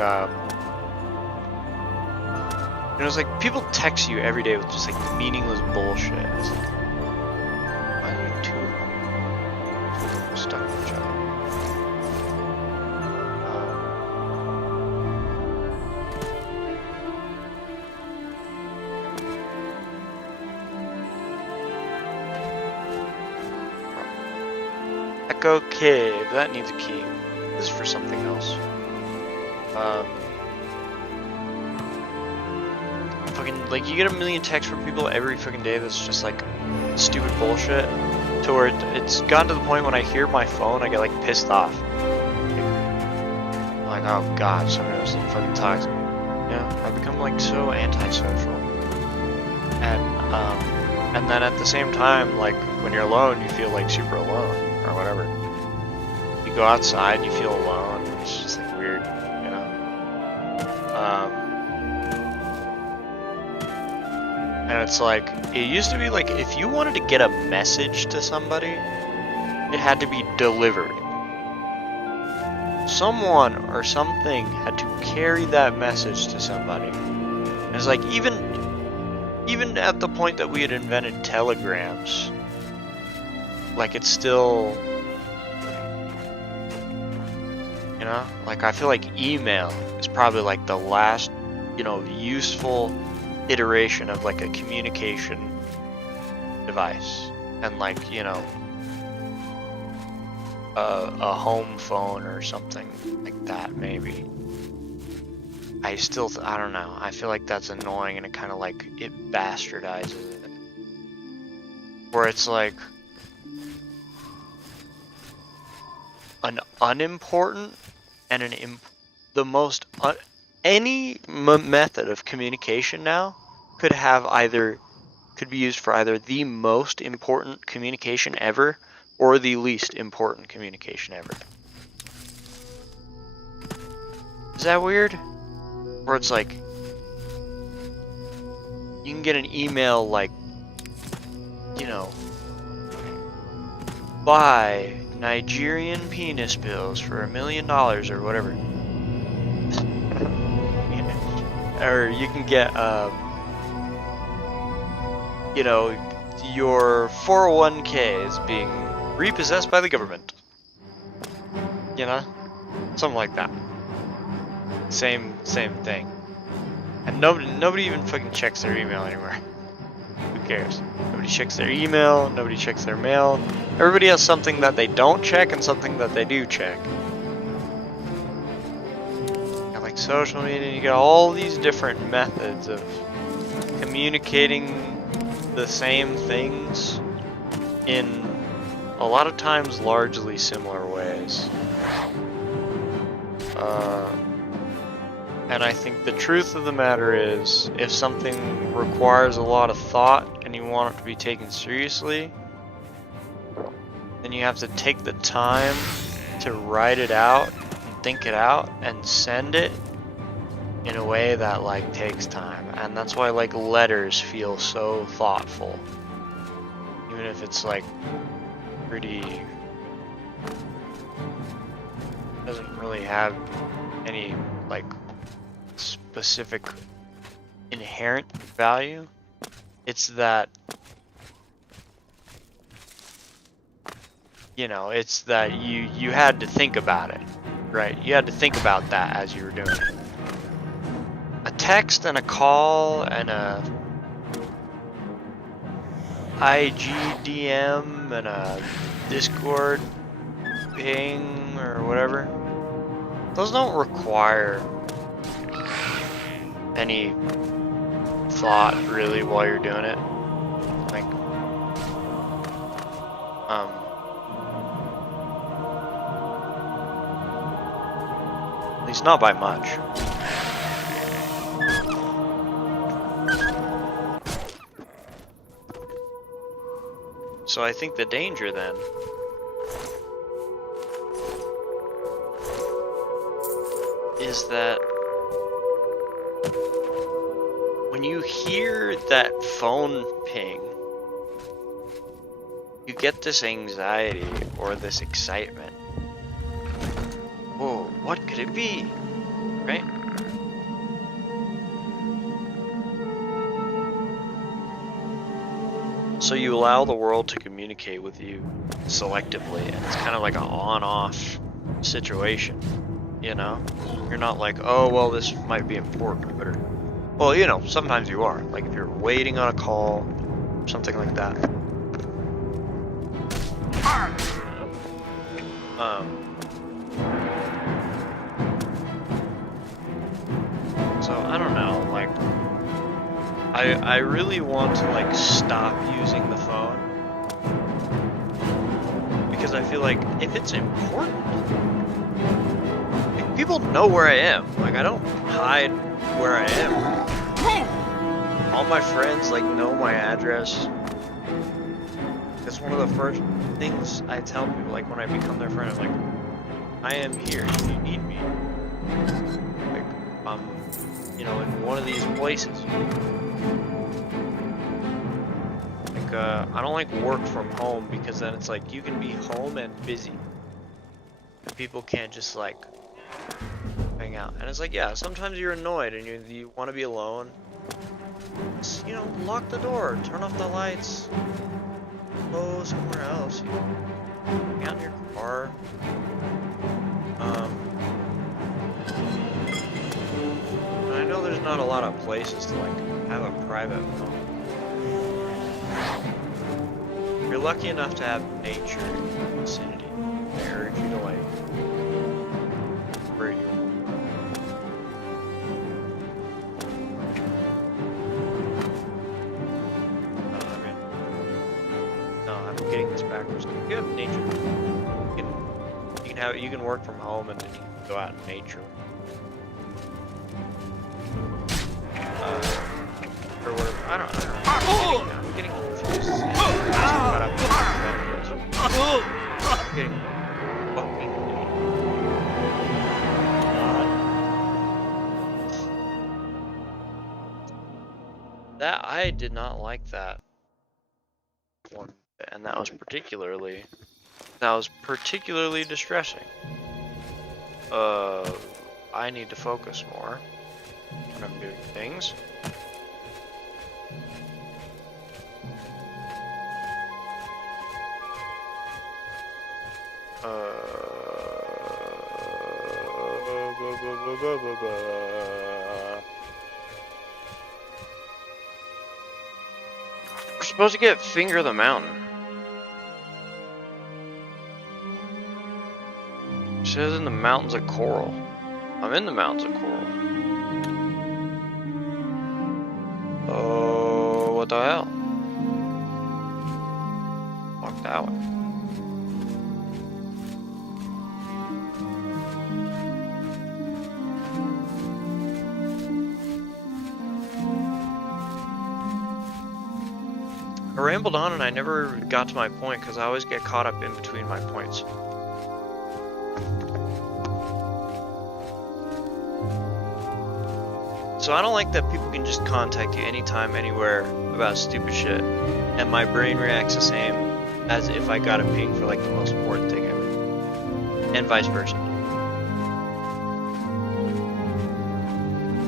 it was like people text you every day with just like meaningless bullshit. It's like, why are you two stuck with each other? Echo Cave, that needs a key. This is for something else. Fucking, like, you get a million texts from people every fucking day that's just like stupid bullshit, to where it's gotten to the point when I hear my phone, I get like pissed off. I'm like, oh god, somebody was fucking toxic. Yeah, I've become like so antisocial. And then at the same time, like, when you're alone, you feel like super alone. Or whatever. You go outside and you feel alone. It's just like weird, you know. And it's like, it used to be like if you wanted to get a message to somebody, it had to be delivered. Someone or something had to carry that message to somebody. And it's like even at the point that we had invented telegrams, like it's still, you know, like I feel like email is probably like the last, you know, useful iteration of like a communication device, and like, you know, a home phone or something like that maybe. I don't know, I feel like that's annoying, and it kind of like, it bastardizes it, where it's like an unimportant and the most any method of communication now could be used for either the most important communication ever or the least important communication ever. Is that weird? Where it's like, you can get an email like, you know, buy Nigerian penis pills for $1 million or whatever. Or you can get, you know, your 401k is being repossessed by the government. You know? Something like that. Same thing. And nobody even fucking checks their email anymore. Who cares? Nobody checks their email, nobody checks their mail. Everybody has something that they don't check and something that they do check. You got like social media, you got all these different methods of communicating the same things in a lot of times largely similar ways. And I think the truth of the matter is, if something requires a lot of thought and you want it to be taken seriously, then you have to take the time to write it out, and think it out, and send it in a way that like takes time. And that's why like letters feel so thoughtful, even if it's like pretty, doesn't really have any like specific inherent value. It's that, you know, it's that you had to think about it, right? You had to think about that as you were doing it. A text and a call and a IGDM and a Discord ping or whatever, those don't require any thought really while you're doing it. Like, least not by much. So I think the danger then is that when you hear that phone ping, you get this anxiety or this excitement. Whoa, what could it be? Right? So you allow the world to communicate with you selectively, and it's kind of like an on-off situation, you know? You're not like, oh, well, this might be important, but, well, you know, sometimes you are. Like if you're waiting on a call, something like that. So I don't know, like, I really want to like stop using the phone because I feel like if it's important, like, people know where I am. Like I don't hide where I am. All my friends like know my address. That's one of the first things I tell people, like when I become their friend. I'm like, I am here if you need me. Like you know, in one of these places. Like, I don't like work from home because then it's like you can be home and busy. And people can't just like hang out. And it's like, yeah, sometimes you're annoyed and you want to be alone. Just, you know, lock the door, turn off the lights, go somewhere else. You know, get out in your car. I know there's not a lot of places to like have a private home. If you're lucky enough to have nature in your vicinity, I urge you to like breathe. No, I'm getting this backwards. If you have nature, you can work from home and then you can go out in nature. Or whatever. I don't know. I'm getting confused. I'm getting fucking that I did not like that one, and that was particularly distressing. I need to focus more when I'm doing things. We're supposed to get Finger the Mountain. It says in the Mountains of Coral. I'm in the Mountains of Coral. Oh, what the hell? Walk that way. I rambled on and I never got to my point because I always get caught up in between my points. So I don't like that people can just contact you anytime, anywhere about stupid shit, and my brain reacts the same as if I got a ping for like the most important thing ever, and vice versa.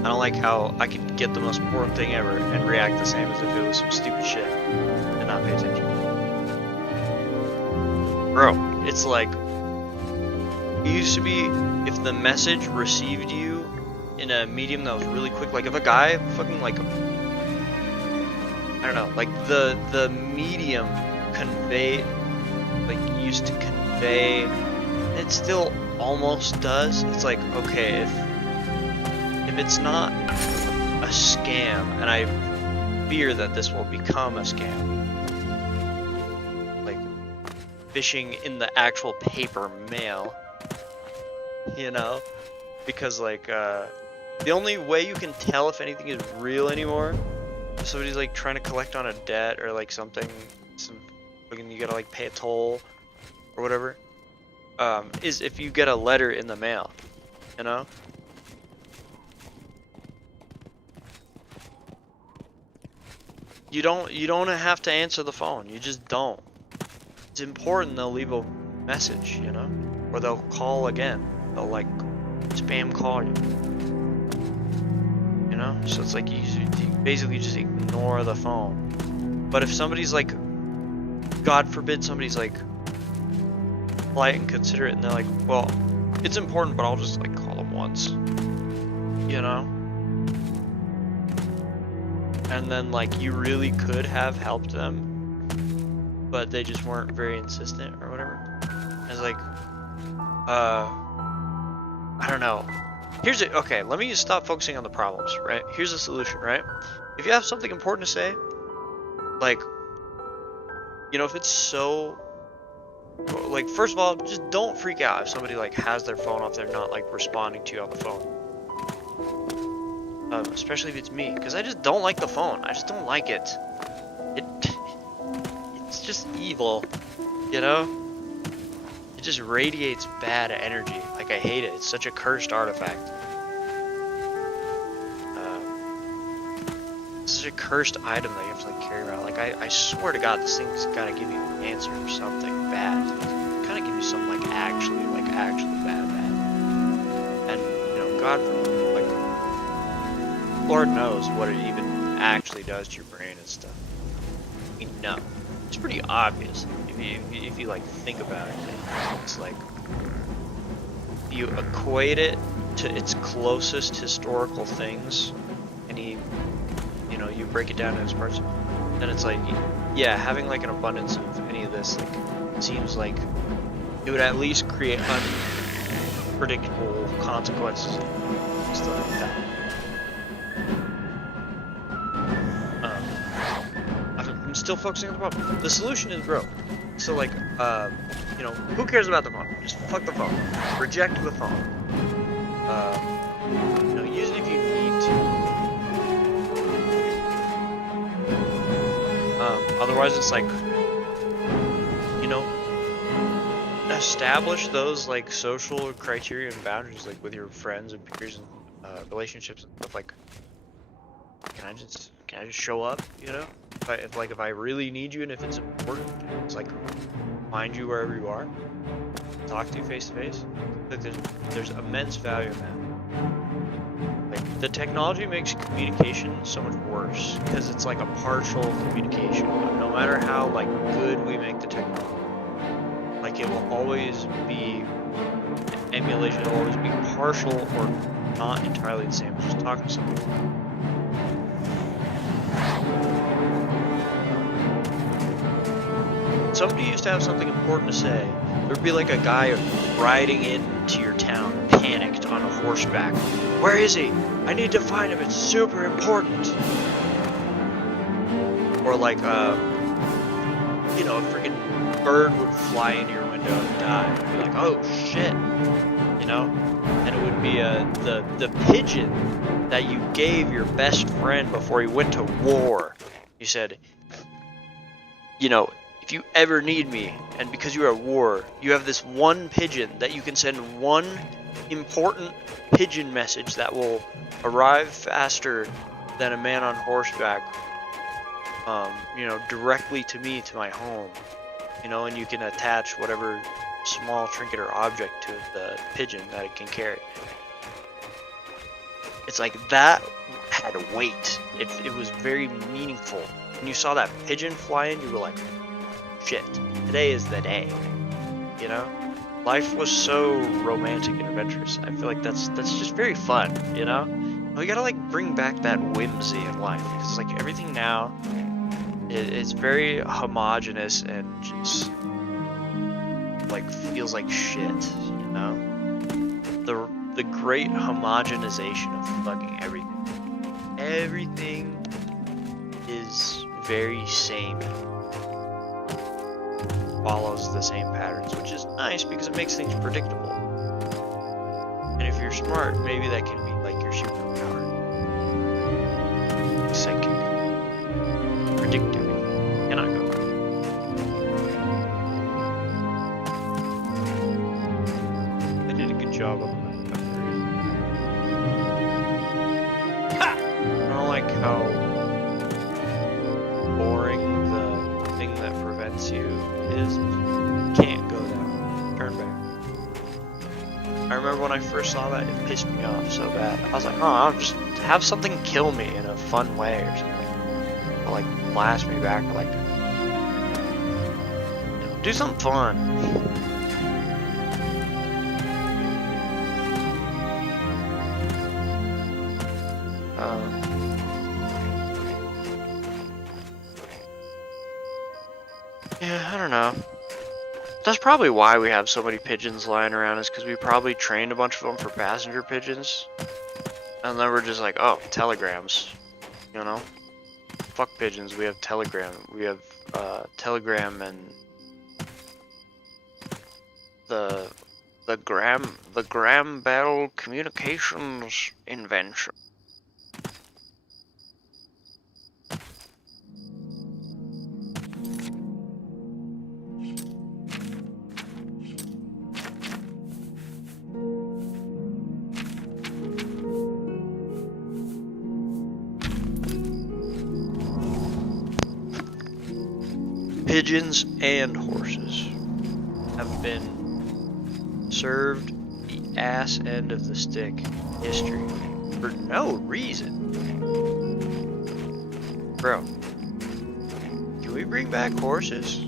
I don't like how I could get the most important thing ever and react the same as if it was some stupid shit and not pay attention. Bro, it's like, it used to be if the message received you in a medium that was really quick, like if a guy fucking like, I don't know, like the medium used to convey, it still almost does. It's like, okay, if it's not a scam, and I fear that this will become a scam, like phishing in the actual paper mail, you know, because like the only way you can tell if anything is real anymore, if somebody's like trying to collect on a debt or like something, you gotta like pay a toll or whatever, is if you get a letter in the mail, you know? You don't have to answer the phone. You just don't. It's important they'll leave a message, you know? Or they'll call again. They'll like spam call you. You know? So it's like you basically just ignore the phone. But if somebody's like, God forbid somebody's like polite and considerate and they're like, well, it's important, but I'll just like call them once. You know? And then like you really could have helped them, but they just weren't very insistent or whatever. It's like, I don't know. Here's it. Okay, let me just stop focusing on the problems, right? Here's the solution, right? If you have something important to say, like, you know, if it's so, like, first of all, just don't freak out if somebody like has their phone off, they're not like responding to you on the phone. Especially if it's me, because I just don't like the phone. I just don't like it. It's just evil, you know? It just radiates bad energy. Like, I hate it. It's such a cursed artifact. It's such a cursed item that you have to like carry around. Like, I swear to God, this thing's gotta give you an answer or something bad. It's gotta give you something like actually bad. And, you know, God forbid. Lord knows what it even actually does to your brain and stuff. You know, it's pretty obvious if you like think about it. It's like if you equate it to its closest historical things, and you break it down into its parts, then it's like, yeah, having like an abundance of any of this, like, seems like it would at least create unpredictable consequences and stuff like that. Still focusing on the problem. The solution is broke. So like, you know, who cares about the phone? Just fuck the phone. Reject the phone. You know, use it if you need to. Otherwise, it's like, you know, establish those like social criteria and boundaries, like with your friends and peers and relationships and stuff. Like, can I just show up? You know. If I really need you and if it's important, it's like find you wherever you are, talk to you face to face. Like there's immense value in that. Like the technology makes communication so much worse because it's like a partial communication. No matter how like good we make the technology, like it will always be an emulation. It will always be partial or not entirely the same as just talking to somebody. Somebody used to have something important to say. There'd be like a guy riding into your town, panicked on a horseback. Where is he? I need to find him. It's super important. Or like, you know, a freaking bird would fly into your window and die. You'd be like, oh shit, you know. And it would be the pigeon that you gave your best friend before he went to war. You said, you know, if you ever need me, and because you're at war, you have this one pigeon that you can send one important pigeon message that will arrive faster than a man on horseback, you know, directly to me, to my home, you know, and you can attach whatever small trinket or object to the pigeon that it can carry. It's like that had weight. It was very meaningful. When you saw that pigeon fly in, you were like, shit, today is the day, you know? Life was so romantic and adventurous. I feel like that's just very fun, you know? And we gotta like bring back that whimsy in life, because it's like everything now, it's very homogenous and just like feels like shit, you know? The great homogenization of fucking everything. Everything is very samey. Follows the same patterns, which is nice because it makes things predictable. And if you're smart, maybe that can be like your superpower. Psychic. Predictive. Cannot go wrong. They did a good job of that. I don't like how boring the thing that prevents you is. Can't go that way. Turn back. I remember when I first saw that, it pissed me off so bad. I was like, oh, I'll just have something kill me in a fun way or something. Or like blast me back, like, you know, do something fun. Yeah, I don't know. That's probably why we have so many pigeons lying around, is because we probably trained a bunch of them for passenger pigeons. And then we're just like, oh, telegrams. You know? Fuck pigeons, we have telegram. We have telegram and the Graham Bell communications invention. Pigeons and horses have been served the ass end of the stick in history for no reason. Bro, can we bring back horses?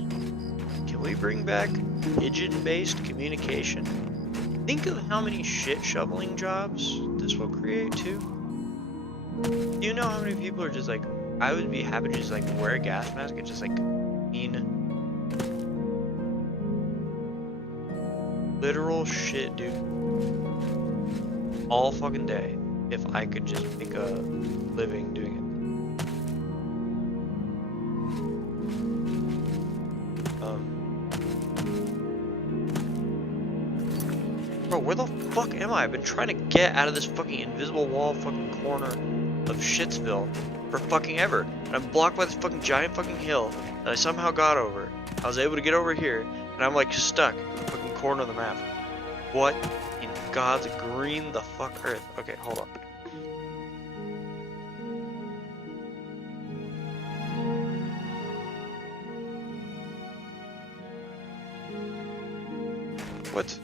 Can we bring back pigeon-based communication? Think of how many shit shoveling jobs this will create too. Do you know how many people are just like, I would be happy to just like wear a gas mask and just like literal shit, dude, all fucking day if I could just make a living doing it. Bro, where the fuck am I? I've been trying to get out of this fucking invisible wall fucking corner of Shitsville for fucking ever, and I'm blocked by this fucking giant fucking hill that I somehow got over. I was able to get over here, and I'm like stuck in the fucking corner of the map. What in God's green the fuck earth? Okay, hold on. What?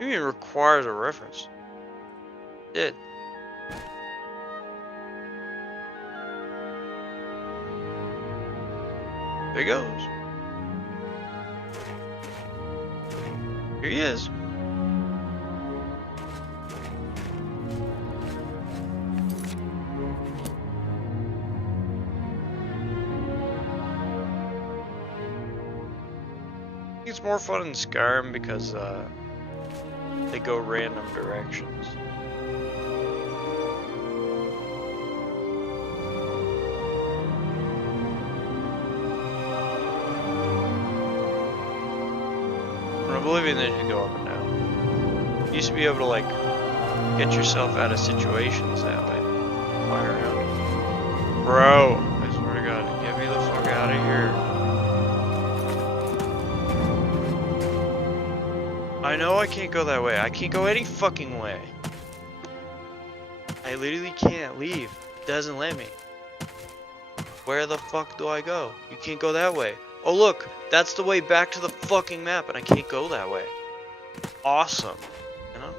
It even requires a reference. It did. There he goes. Here he is. It's more fun in Skyrim because they go random directions. Oblivion, they just go up and down. You used to be able to like get yourself out of situations that way. Fly around. Bro, I swear to God, get me the fuck out of here. I know I can't go that way. I can't go any fucking way. I literally can't leave. It doesn't let me. Where the fuck do I go? You can't go that way. Oh look, that's the way back to the fucking map, and I can't go that way. Awesome. You know?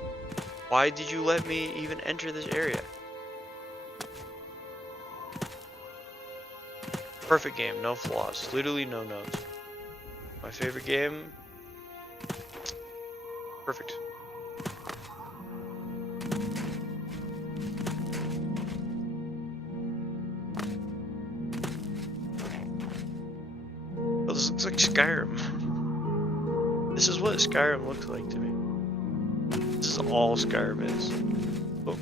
Why did you let me even enter this area? Perfect game, no flaws. Literally no notes. My favorite game. Perfect. This looks like Skyrim. This is what Skyrim looks like to me. This is all Skyrim is. Oh,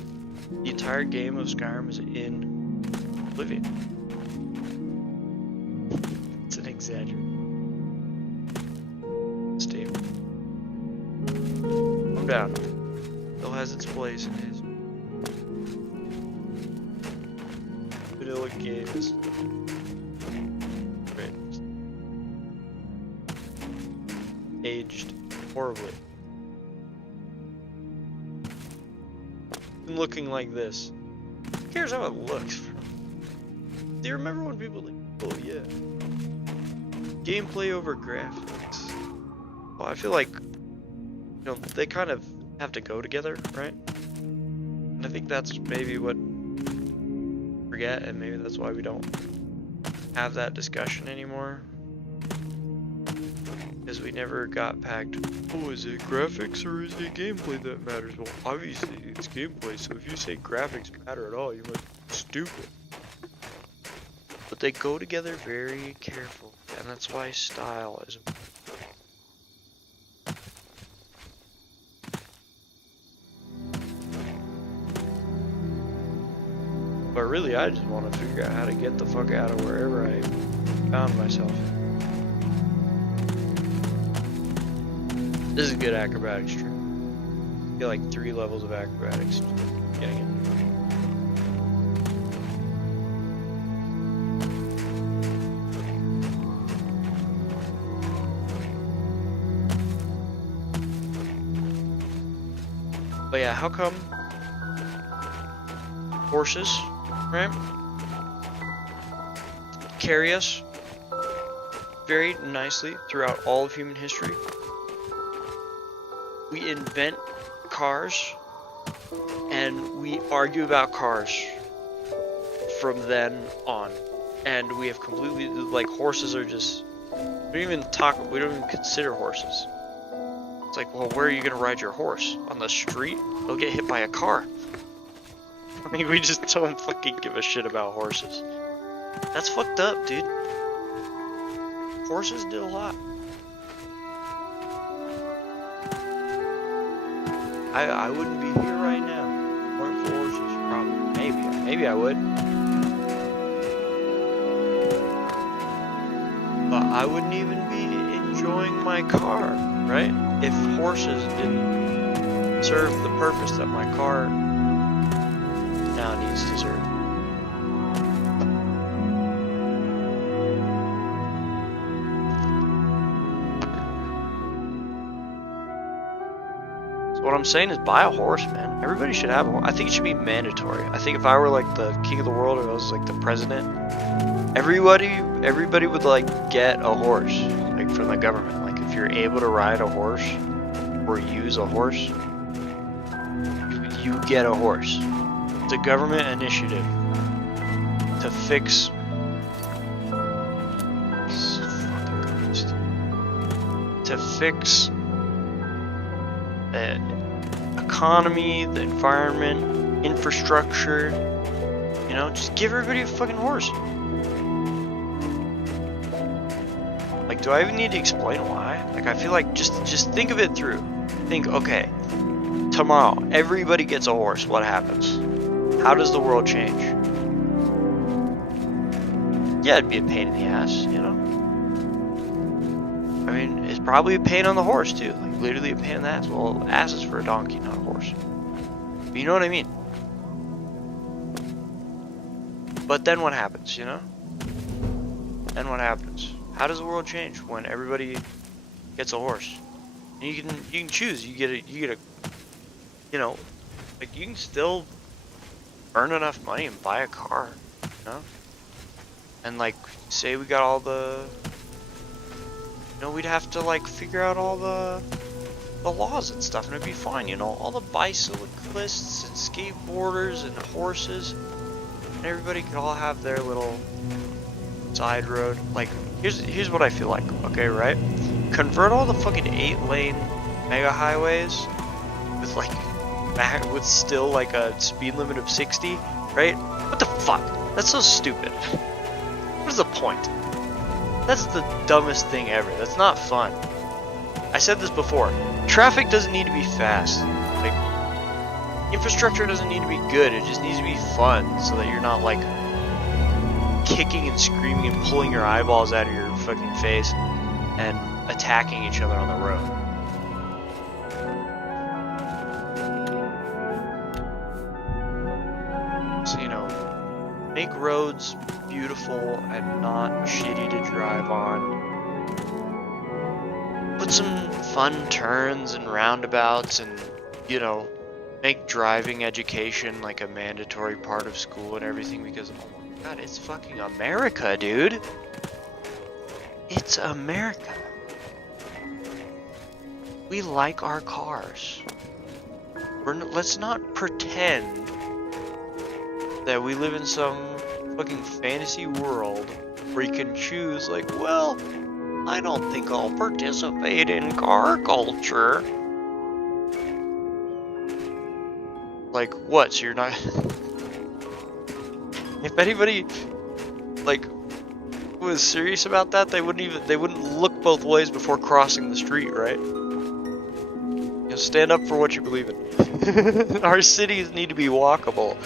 the entire game of Skyrim is in Oblivion. It's an exaggeration. Stable. down. Still has its place in his vanilla games. Right. Aged horribly. Looking like this. Who cares how it looks? Do you remember when people like, oh yeah, gameplay over graphics? Well, I feel like, you know, they kind of have to go together, right? And I think that's maybe what we forget, and maybe that's why we don't have that discussion anymore. Because we never got packed. Oh, is it graphics or is it gameplay that matters? Well, obviously it's gameplay, so if you say graphics matter at all, you must be stupid. But they go together very carefully, and that's why style is important. But really, I just want to figure out how to get the fuck out of wherever I found myself. This is a good acrobatics trick. I feel like 3 levels of acrobatics getting it. But yeah, how come horses, right, carry us very nicely throughout all of human history? We invent cars, and we argue about cars from then on. And we have completely, like, horses are just, we don't even consider horses. It's like, well, where are you gonna ride your horse? On the street? They'll get hit by a car. I mean, we just don't fucking give a shit about horses. That's fucked up, dude. Horses did a lot. I wouldn't be here right now if it weren't for horses, probably. Maybe I would. But I wouldn't even be enjoying my car, right? If horses didn't serve the purpose that my car now needs to serve. What I'm saying is buy a horse, man. Everybody should have a horse. I think it should be mandatory. I think if I were like the king of the world, or I was like the president, everybody would like get a horse, like from the government. Like if you're able to ride a horse or use a horse, you get a horse. It's a government initiative to fix the economy, the environment, infrastructure. You know, just give everybody a fucking horse. Like, do I even need to explain why? Like, I feel like just think of it through. Think, okay, tomorrow everybody gets a horse. What happens? How does the world change? Yeah, it'd be a pain in the ass, you know? I mean, it's probably a pain on the horse, too. Like, literally a pain in the ass. Well, ass is for a donkey, not a horse. But you know what I mean? But then what happens, you know? Then what happens? How does the world change when everybody gets a horse? And you can choose. You get a, you know, like you can still earn enough money and buy a car, you know? And like, say we got all the, you know, we'd have to like figure out all the laws and stuff, and it'd be fine, you know, all the bicyclists and skateboarders and horses, and everybody could all have their little side road. Like, here's what I feel like, okay, right? Convert all the fucking 8-lane mega highways with like, with still like a speed limit of 60, right? What the fuck? That's so stupid. What is the point? That's the dumbest thing ever. That's not fun. I said this before. Traffic doesn't need to be fast. Like, infrastructure doesn't need to be good. It just needs to be fun, so that you're not like kicking and screaming and pulling your eyeballs out of your fucking face and attacking each other on the road. make roads beautiful and not shitty to drive on. Put some fun turns and roundabouts and, you know, make driving education like a mandatory part of school and everything because, oh my god, it's fucking America, dude. It's America. We like our cars. Let's not pretend that we live in some fucking fantasy world where you can choose, like, well, I don't think I'll participate in car culture. Like, what? So you're not... If anybody, like, was serious about that, they wouldn't look both ways before crossing the street, right? You know, stand up for what you believe in. Our cities need to be walkable.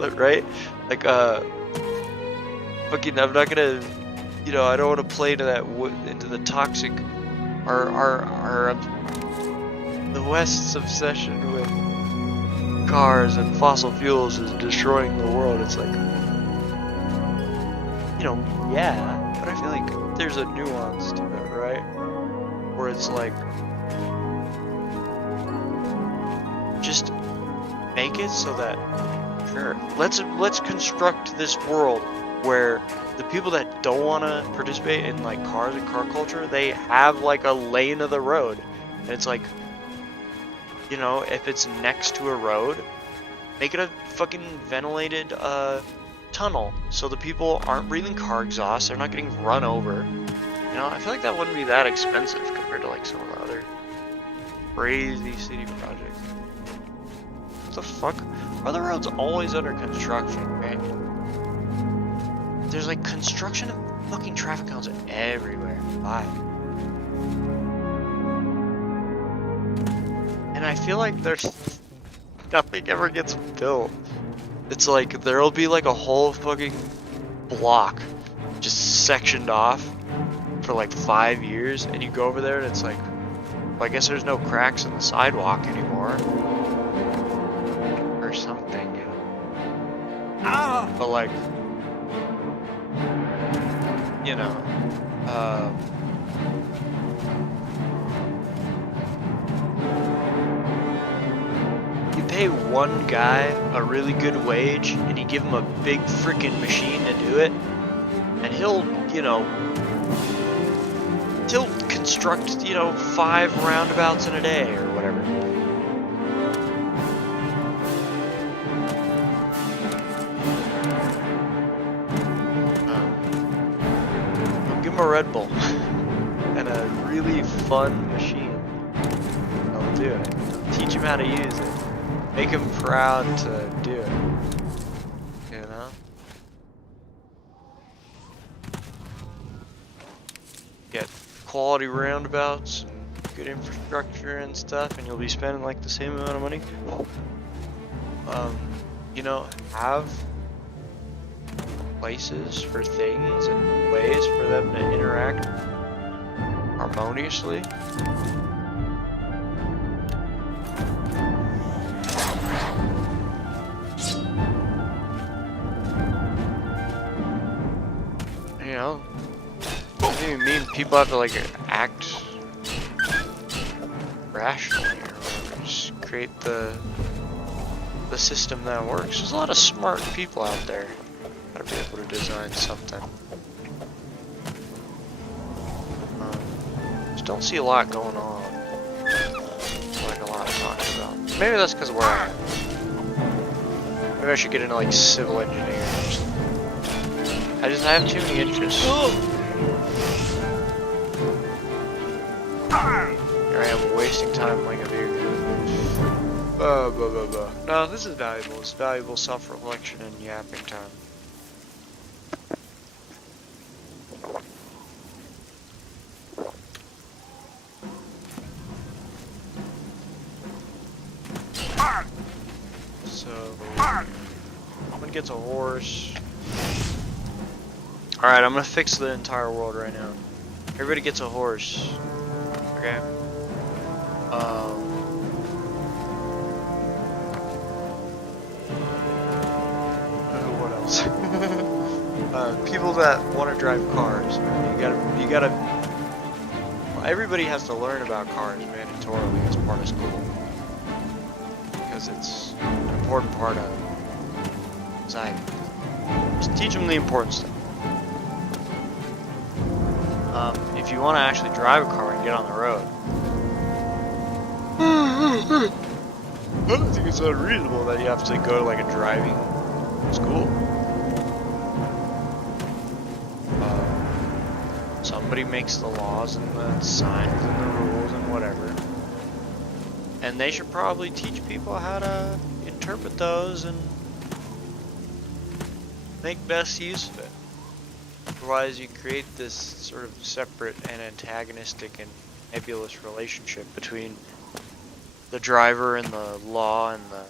Right? Like, fucking, I'm not gonna, you know, I don't want to play into that, into the toxic, the West's obsession with cars and fossil fuels is destroying the world. It's like, you know, yeah, but I feel like there's a nuance to it, right? Where it's like, just make it so that, sure, let's construct this world where the people that don't want to participate in like cars and car culture, they have like a lane of the road, and it's like, you know, if it's next to a road, make it a fucking ventilated tunnel so the people aren't breathing car exhaust, they're not getting run over. You know, I feel like that wouldn't be that expensive compared to like some of the other crazy city projects. What the fuck? Are the roads always under construction, right? There's like construction and fucking traffic counts everywhere. Why? And I feel like there's nothing ever gets built. It's like there'll be like a whole fucking block just sectioned off for like 5 years, and you go over there and it's like, well, I guess there's no cracks in the sidewalk anymore. Or something, you know. But like, you know, you pay one guy a really good wage and you give him a big freaking machine to do it, and he'll, you know, he'll construct, you know, 5 roundabouts in a day or whatever. Give him a Red Bull and a really fun machine. He'll do it. Teach him how to use it. Make him proud to do it. You know? Get quality roundabouts and good infrastructure and stuff, and you'll be spending like the same amount of money. You know, have places for things and ways for them to interact harmoniously. You know, doesn't even mean people have to like act rationally or whatever. Just create the system that works. There's a lot of smart people out there. Gotta be able to design something. Just don't see a lot going on. Like a lot talking about. Maybe that's because of where I am. Maybe I should get into like civil engineering or something. I have too many interests. Here I am wasting time playing a video game. No, this is valuable. It's valuable self-reflection and yapping time. So, someone gets a horse. Alright, I'm gonna fix the entire world right now. Everybody gets a horse. Okay? people that want to drive cars. You gotta. Well, everybody has to learn about cars mandatorily as part of school because it's an important part of society. Just teach them the important stuff. If you want to actually drive a car and get on the road, I don't think it's unreasonable that you have to go to like a driving school. Somebody makes the laws and the signs and the rules and whatever. And they should probably teach people how to interpret those and make best use of it. Otherwise you create this sort of separate and antagonistic and nebulous relationship between the driver and the law and the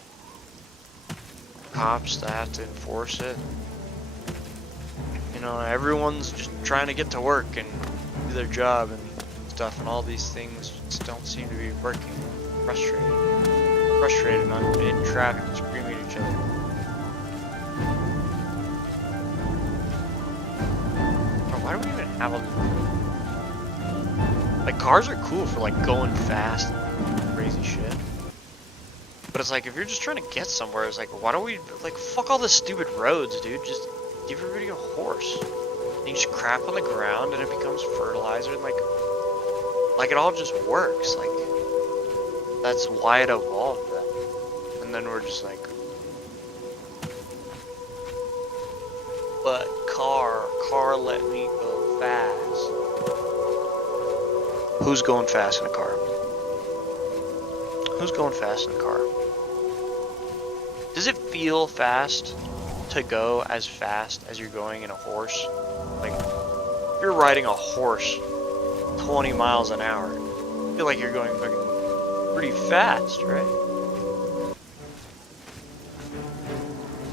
cops that have to enforce it. You know, everyone's just trying to get to work and do their job and stuff, and all these things just don't seem to be working. Frustrated in traffic and screaming at each other. Why do we even have like cars are cool for like going fast and crazy shit. But it's like if you're just trying to get somewhere, it's like why don't we like fuck all the stupid roads, dude? Just give everybody a horse. And you just crap on the ground and it becomes fertilizer and like it all just works. Like that's why it evolved then. And then we're just like, but car let me go fast. Who's going fast in a car? Who's going fast in a car? Does it feel fast to go as fast as you're going in a horse? Like, if you're riding a horse 20 miles an hour, I feel like you're going fucking pretty fast, right?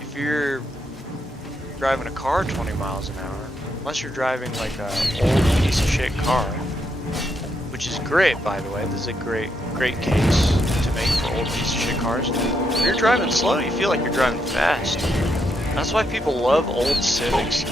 If you're driving a car 20 miles an hour, unless you're driving like a old piece of shit car, which is great, by the way. This is a great case to make for old piece of shit cars. When you're driving slow, you feel like you're driving fast. That's why people love old Civics.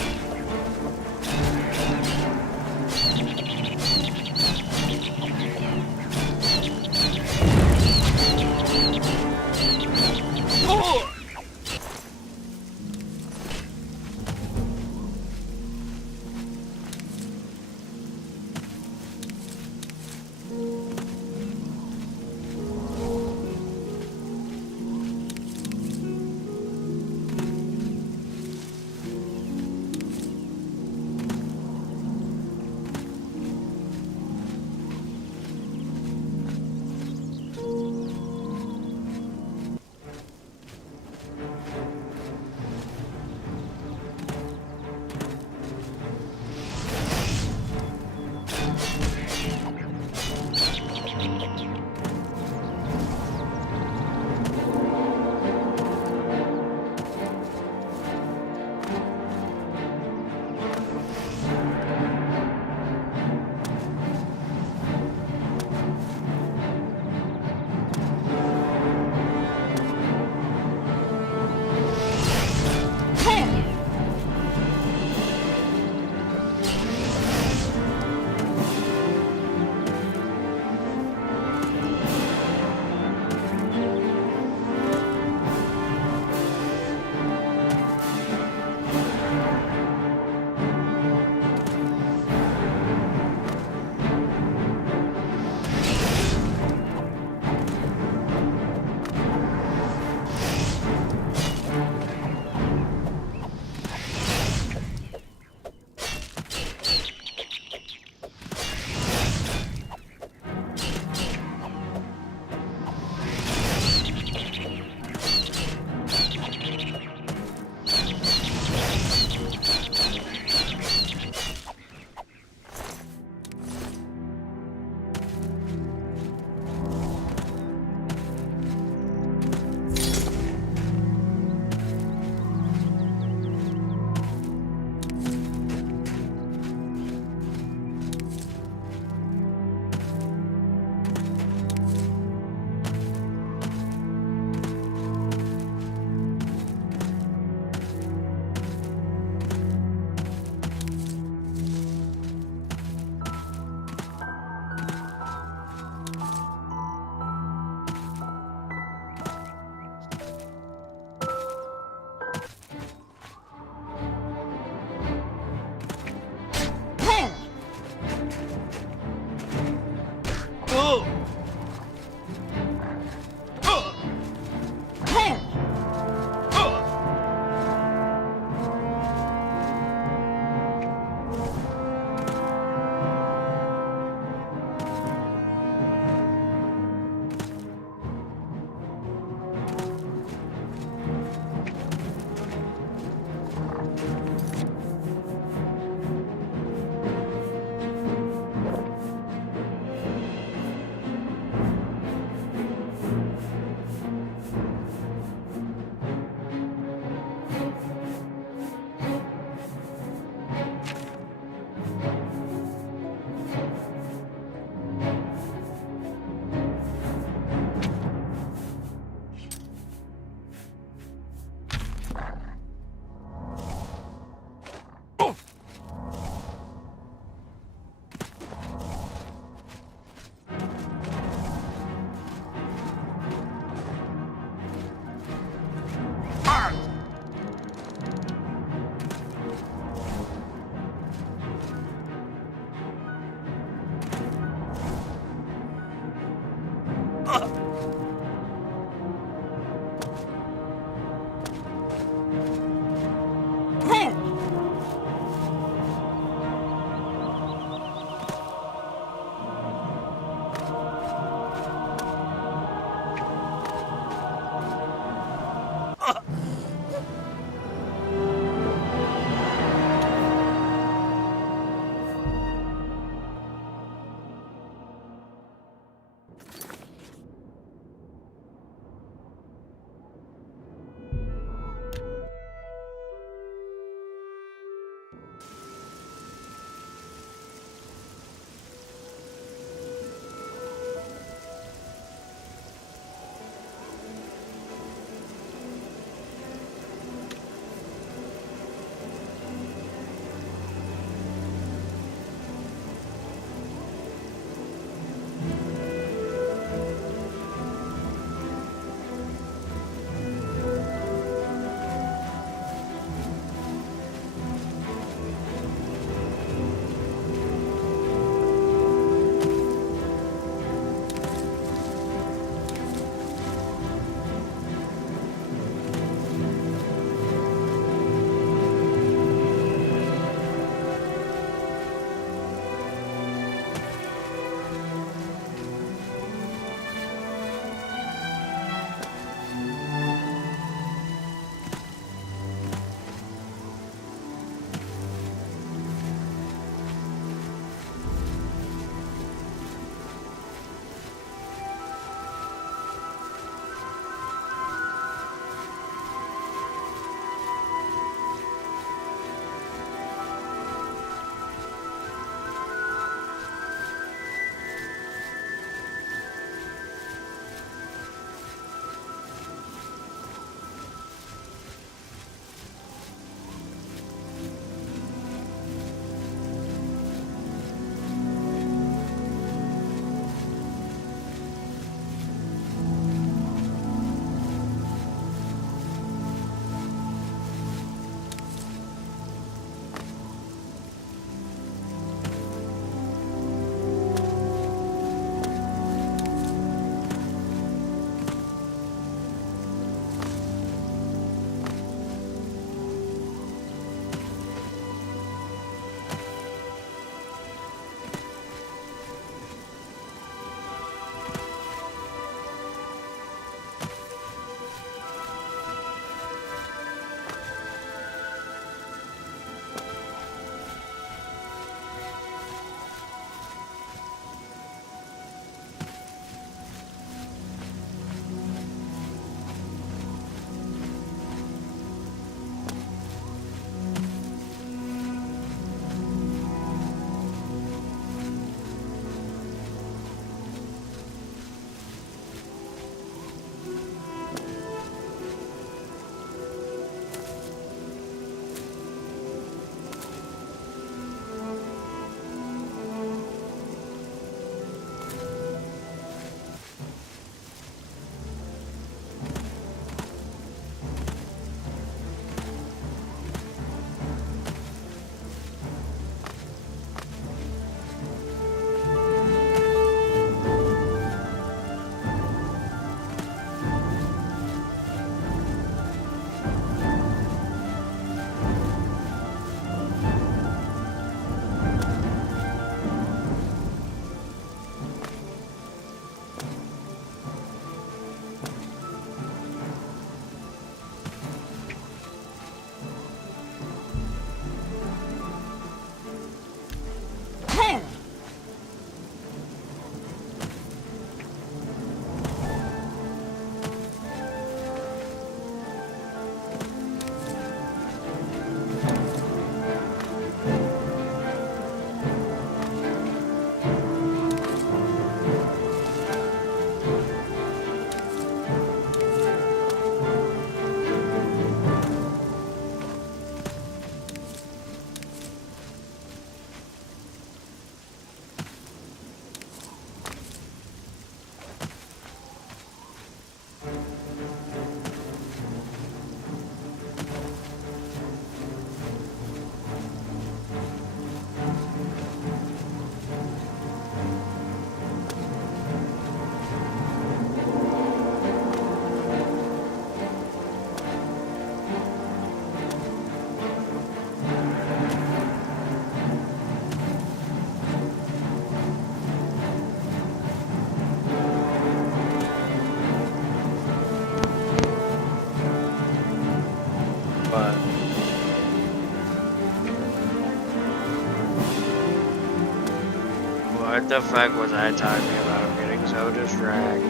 What the fuck was I talking about? I'm getting so distracted.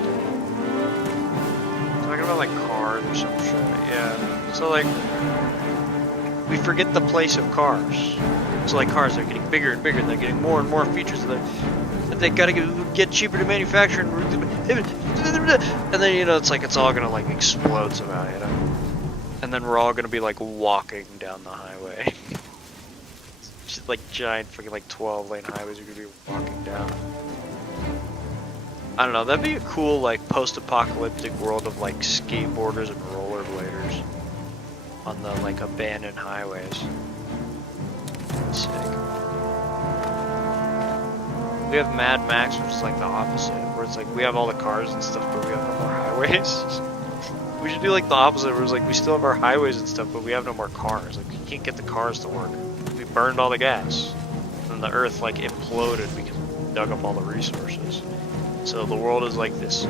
Talking about like cars or some shit. Yeah. So like, we forget the place of cars. So like cars, they're getting bigger and bigger, and they're getting more and more features. And they gotta get cheaper to manufacture, and then you know it's like it's all gonna like explode somehow, you know. And then we're all gonna be like walking down the highway. Just like giant fucking like 12-lane highways you're gonna be walking down. I don't know, that'd be a cool like post-apocalyptic world of like skateboarders and rollerbladers on the like abandoned highways. Sick. We have Mad Max, which is like the opposite, where it's like we have all the cars and stuff, but we have no more highways. We should do like the opposite, where it's like we still have our highways and stuff, but we have no more cars. Like we can't get the cars to work. We burned all the gas, and the Earth like imploded because we dug up all the resources. So the world is like this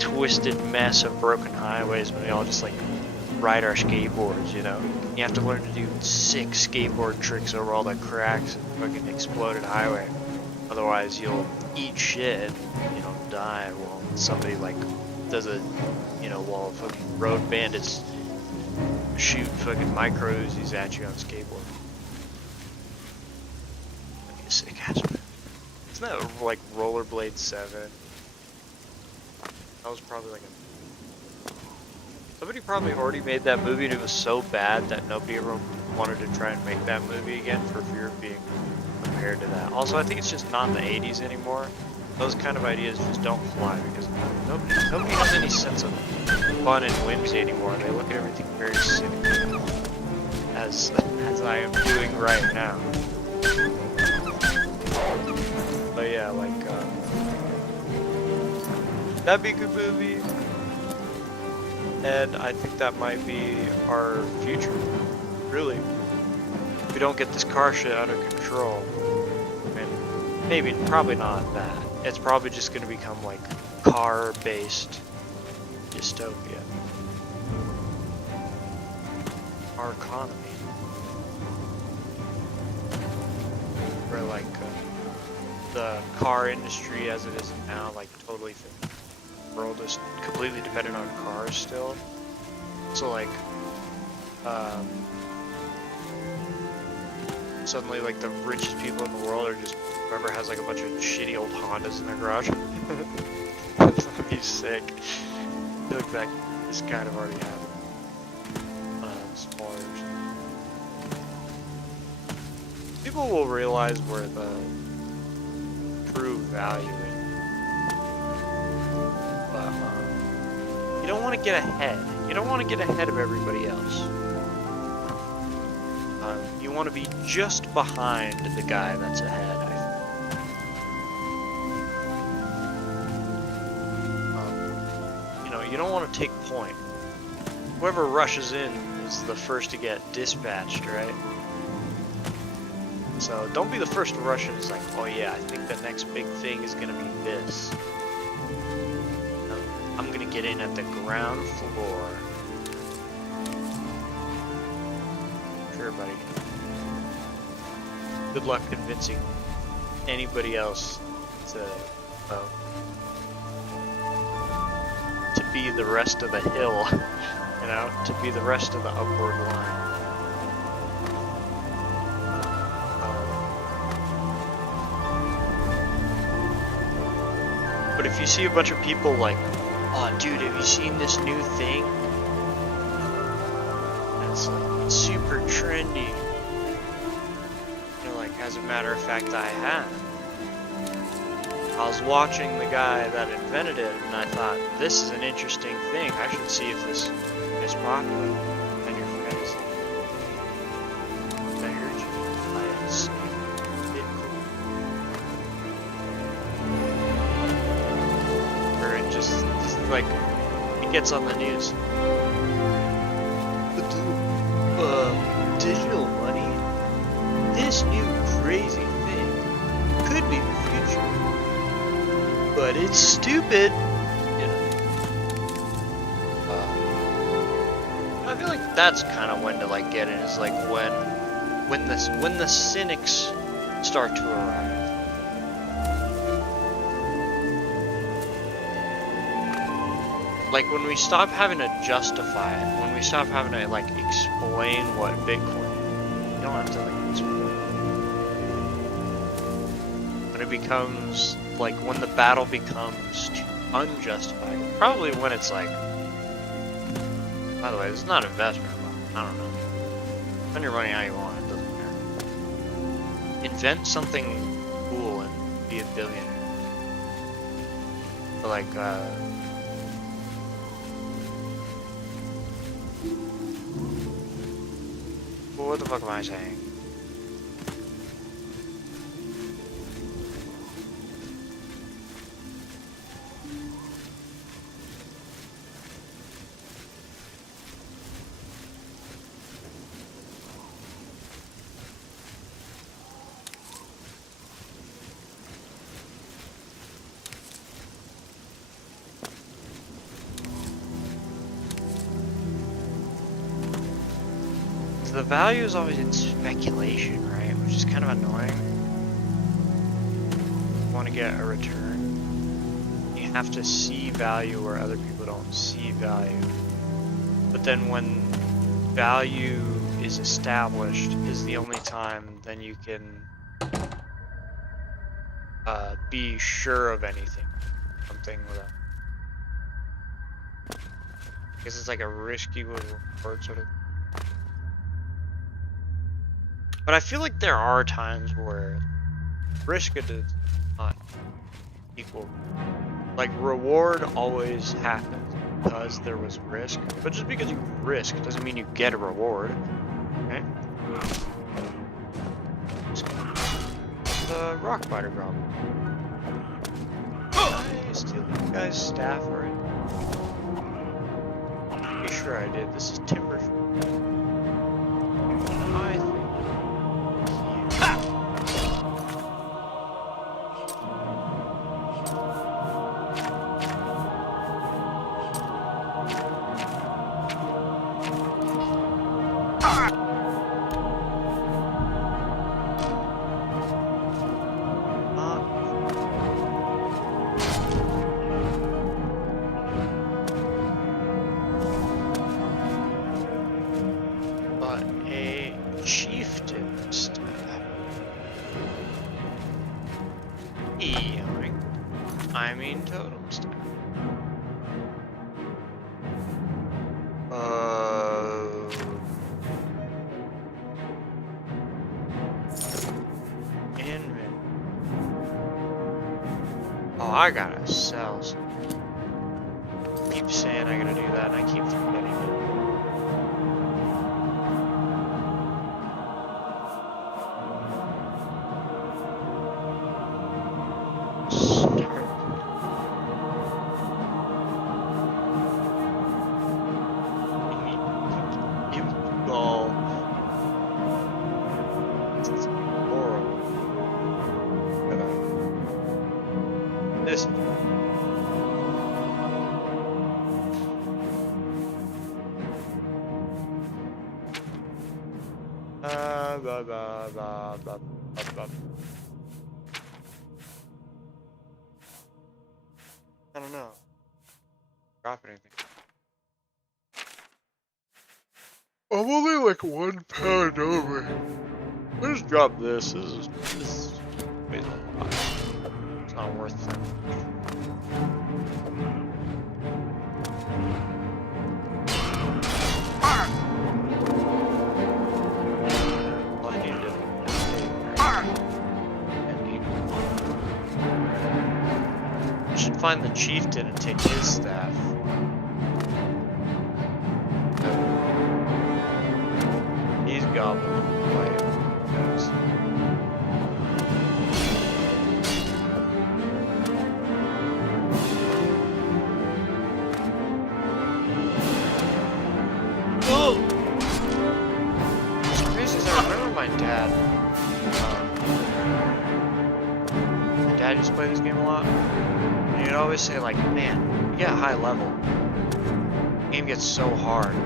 twisted mess of broken highways, but we all just like ride our skateboards, you know. You have to learn to do sick skateboard tricks over all the cracks and fucking exploded highway. Otherwise, you'll eat shit and, you know, die while somebody like does a, you know, while fucking road bandits shoot fucking micro Uzis at you on skateboard. That'd be a sick hatchet. Isn't that like Rollerblade 7? That was probably like a... Somebody probably already made that movie and it was so bad that nobody ever wanted to try and make that movie again for fear of being compared to that. Also, I think it's just not in the 80s anymore. Those kind of ideas just don't fly because nobody has any sense of fun and whimsy anymore. They look at everything very cynically, as I am doing right now. But yeah, like that'd be a good movie, and I think that might be our future. Really, if we don't get this car shit under control. Maybe, probably not that. It's probably just going to become like car-based dystopia. Our economy. Where like the car industry as it is now, like totally the world is completely dependent on cars still. So like, suddenly like the richest people in the world are just whoever has like a bunch of shitty old Hondas in their garage. That'd be sick. I feel like that is kind of already happening. Smaller. People will realize where the true value is. But you don't want to get ahead. You don't want to get ahead of everybody else. You want to be just behind the guy that's ahead, I think. You know, you don't want to take point. Whoever rushes in is the first to get dispatched, right? So don't be the first to rush in. It's like, oh yeah, I think the next big thing is going to be this. I'm going to get in at the ground floor. Sure, buddy. Good luck convincing anybody else to be the rest of the hill, you know, to be the rest of the upward line. But if you see a bunch of people like, oh dude, have you seen this new thing? And it's like, it's super trendy. As a matter of fact, I have. I was watching the guy that invented it, and I thought, this is an interesting thing. I should see if this is popular. And your friend is like, I heard you buy a Bitcoin. Or it just like, it gets on the news. Digital money? This new crazy thing could be the future, but it's stupid, you know. I feel like that's kind of when to like get it, is like when the cynics start to arrive. like when we stop having to justify it, when we stop having to like explain what Bitcoin is, you don't have to like explain it. When it becomes like when the battle becomes too unjustified, probably when it's like, by the way, it's not investment, but I don't know. Spend your money how you want, it doesn't matter. Invent something cool and be a billionaire. But like, well, what the fuck am I saying? The value is always in speculation, right? Which is kind of annoying. If you want to get a return, you have to see value where other people don't see value. But then when value is established is the only time then you can be sure of anything. Something without. I guess it's like a risk equal reward sort of. But I feel like there are times where risk is not equal. Like reward always happens because there was risk, but just because you risk doesn't mean you get a reward. Okay? The rock spider problem. Did I steal you guys' staff already? Pretty sure I did. This is timber. I think. I gotta sell some. I keep saying I gotta do that and I keep forgetting it. I don't know. Drop anything. I'm only like £1 over. Let's drop this. This is a lot. It's not worth it. Find the chieftain and take his staff. He's goblin. Oh! What's crazy is I remember my dad. My dad used to play this game a lot. You'd always say like, man, you get high level, the game gets so hard.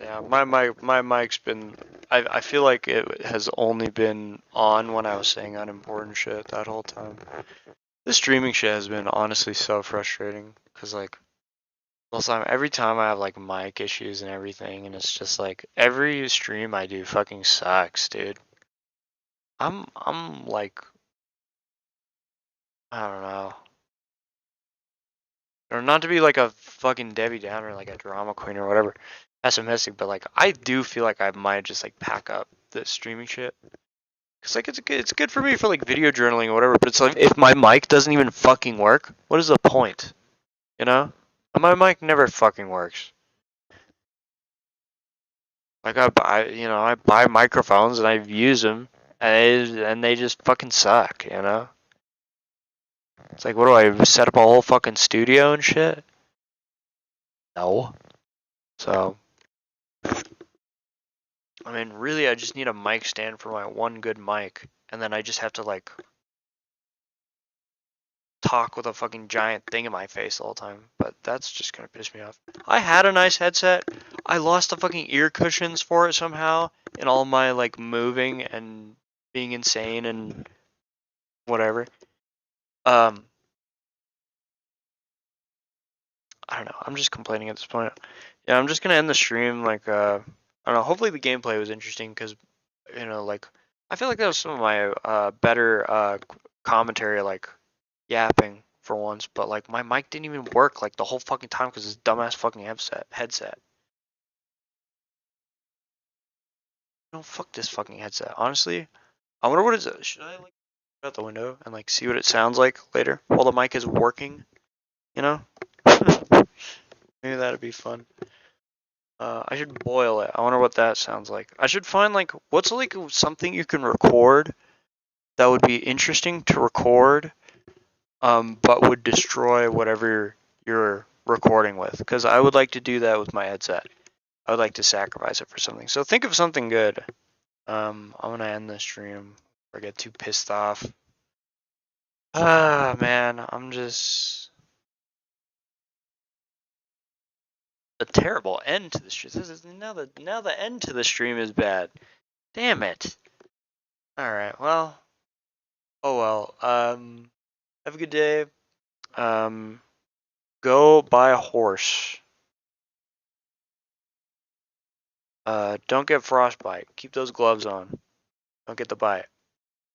Yeah, my mic's been. I feel like it has only been on when I was saying unimportant shit that whole time. This streaming shit has been honestly so frustrating because like, every time I have like mic issues and everything, and it's just like every stream I do fucking sucks, dude. I'm like, I don't know. Or not to be like a fucking Debbie Downer, like a drama queen or whatever, pessimistic, but like I do feel like I might just like pack up the streaming shit. Cause like it's good for me for like video journaling or whatever, but it's like if my mic doesn't even fucking work, what is the point? You know? My mic never fucking works. Like I buy microphones and I use them, and they just fucking suck, you know? It's like, what do I set up a whole fucking studio and shit? No. So, I mean, really, I just need a mic stand for my one good mic, and then I just have to like talk with a fucking giant thing in my face all the time. But that's just gonna piss me off. I had a nice headset. I lost the fucking ear cushions for it somehow in all my like moving and being insane and whatever. I don't know. I'm just complaining at this point. Yeah, I'm just gonna end the stream. Like, I don't know. Hopefully the gameplay was interesting because, like, I feel like that was some of my better commentary, like yapping for once. But like, my mic didn't even work like the whole fucking time because this dumbass fucking headset. No, fuck this fucking headset. Honestly, I wonder what is it. Should I like out the window and like see what it sounds like later while the mic is working? You know? Maybe that'd be fun. I should boil it. I wonder what that sounds like. I should find like what's like something you can record that would be interesting to record, but would destroy whatever you're recording with. Because I would like to do that with my headset. I would like to sacrifice it for something. So think of something good. I'm gonna end the stream or get too pissed off. Ah man, I'm just a terrible end to the stream. This is now the end to the stream is bad. Damn it. Alright, well. Oh well. Have a good day. Go buy a horse. Don't get frostbite. Keep those gloves on. Don't get the bite.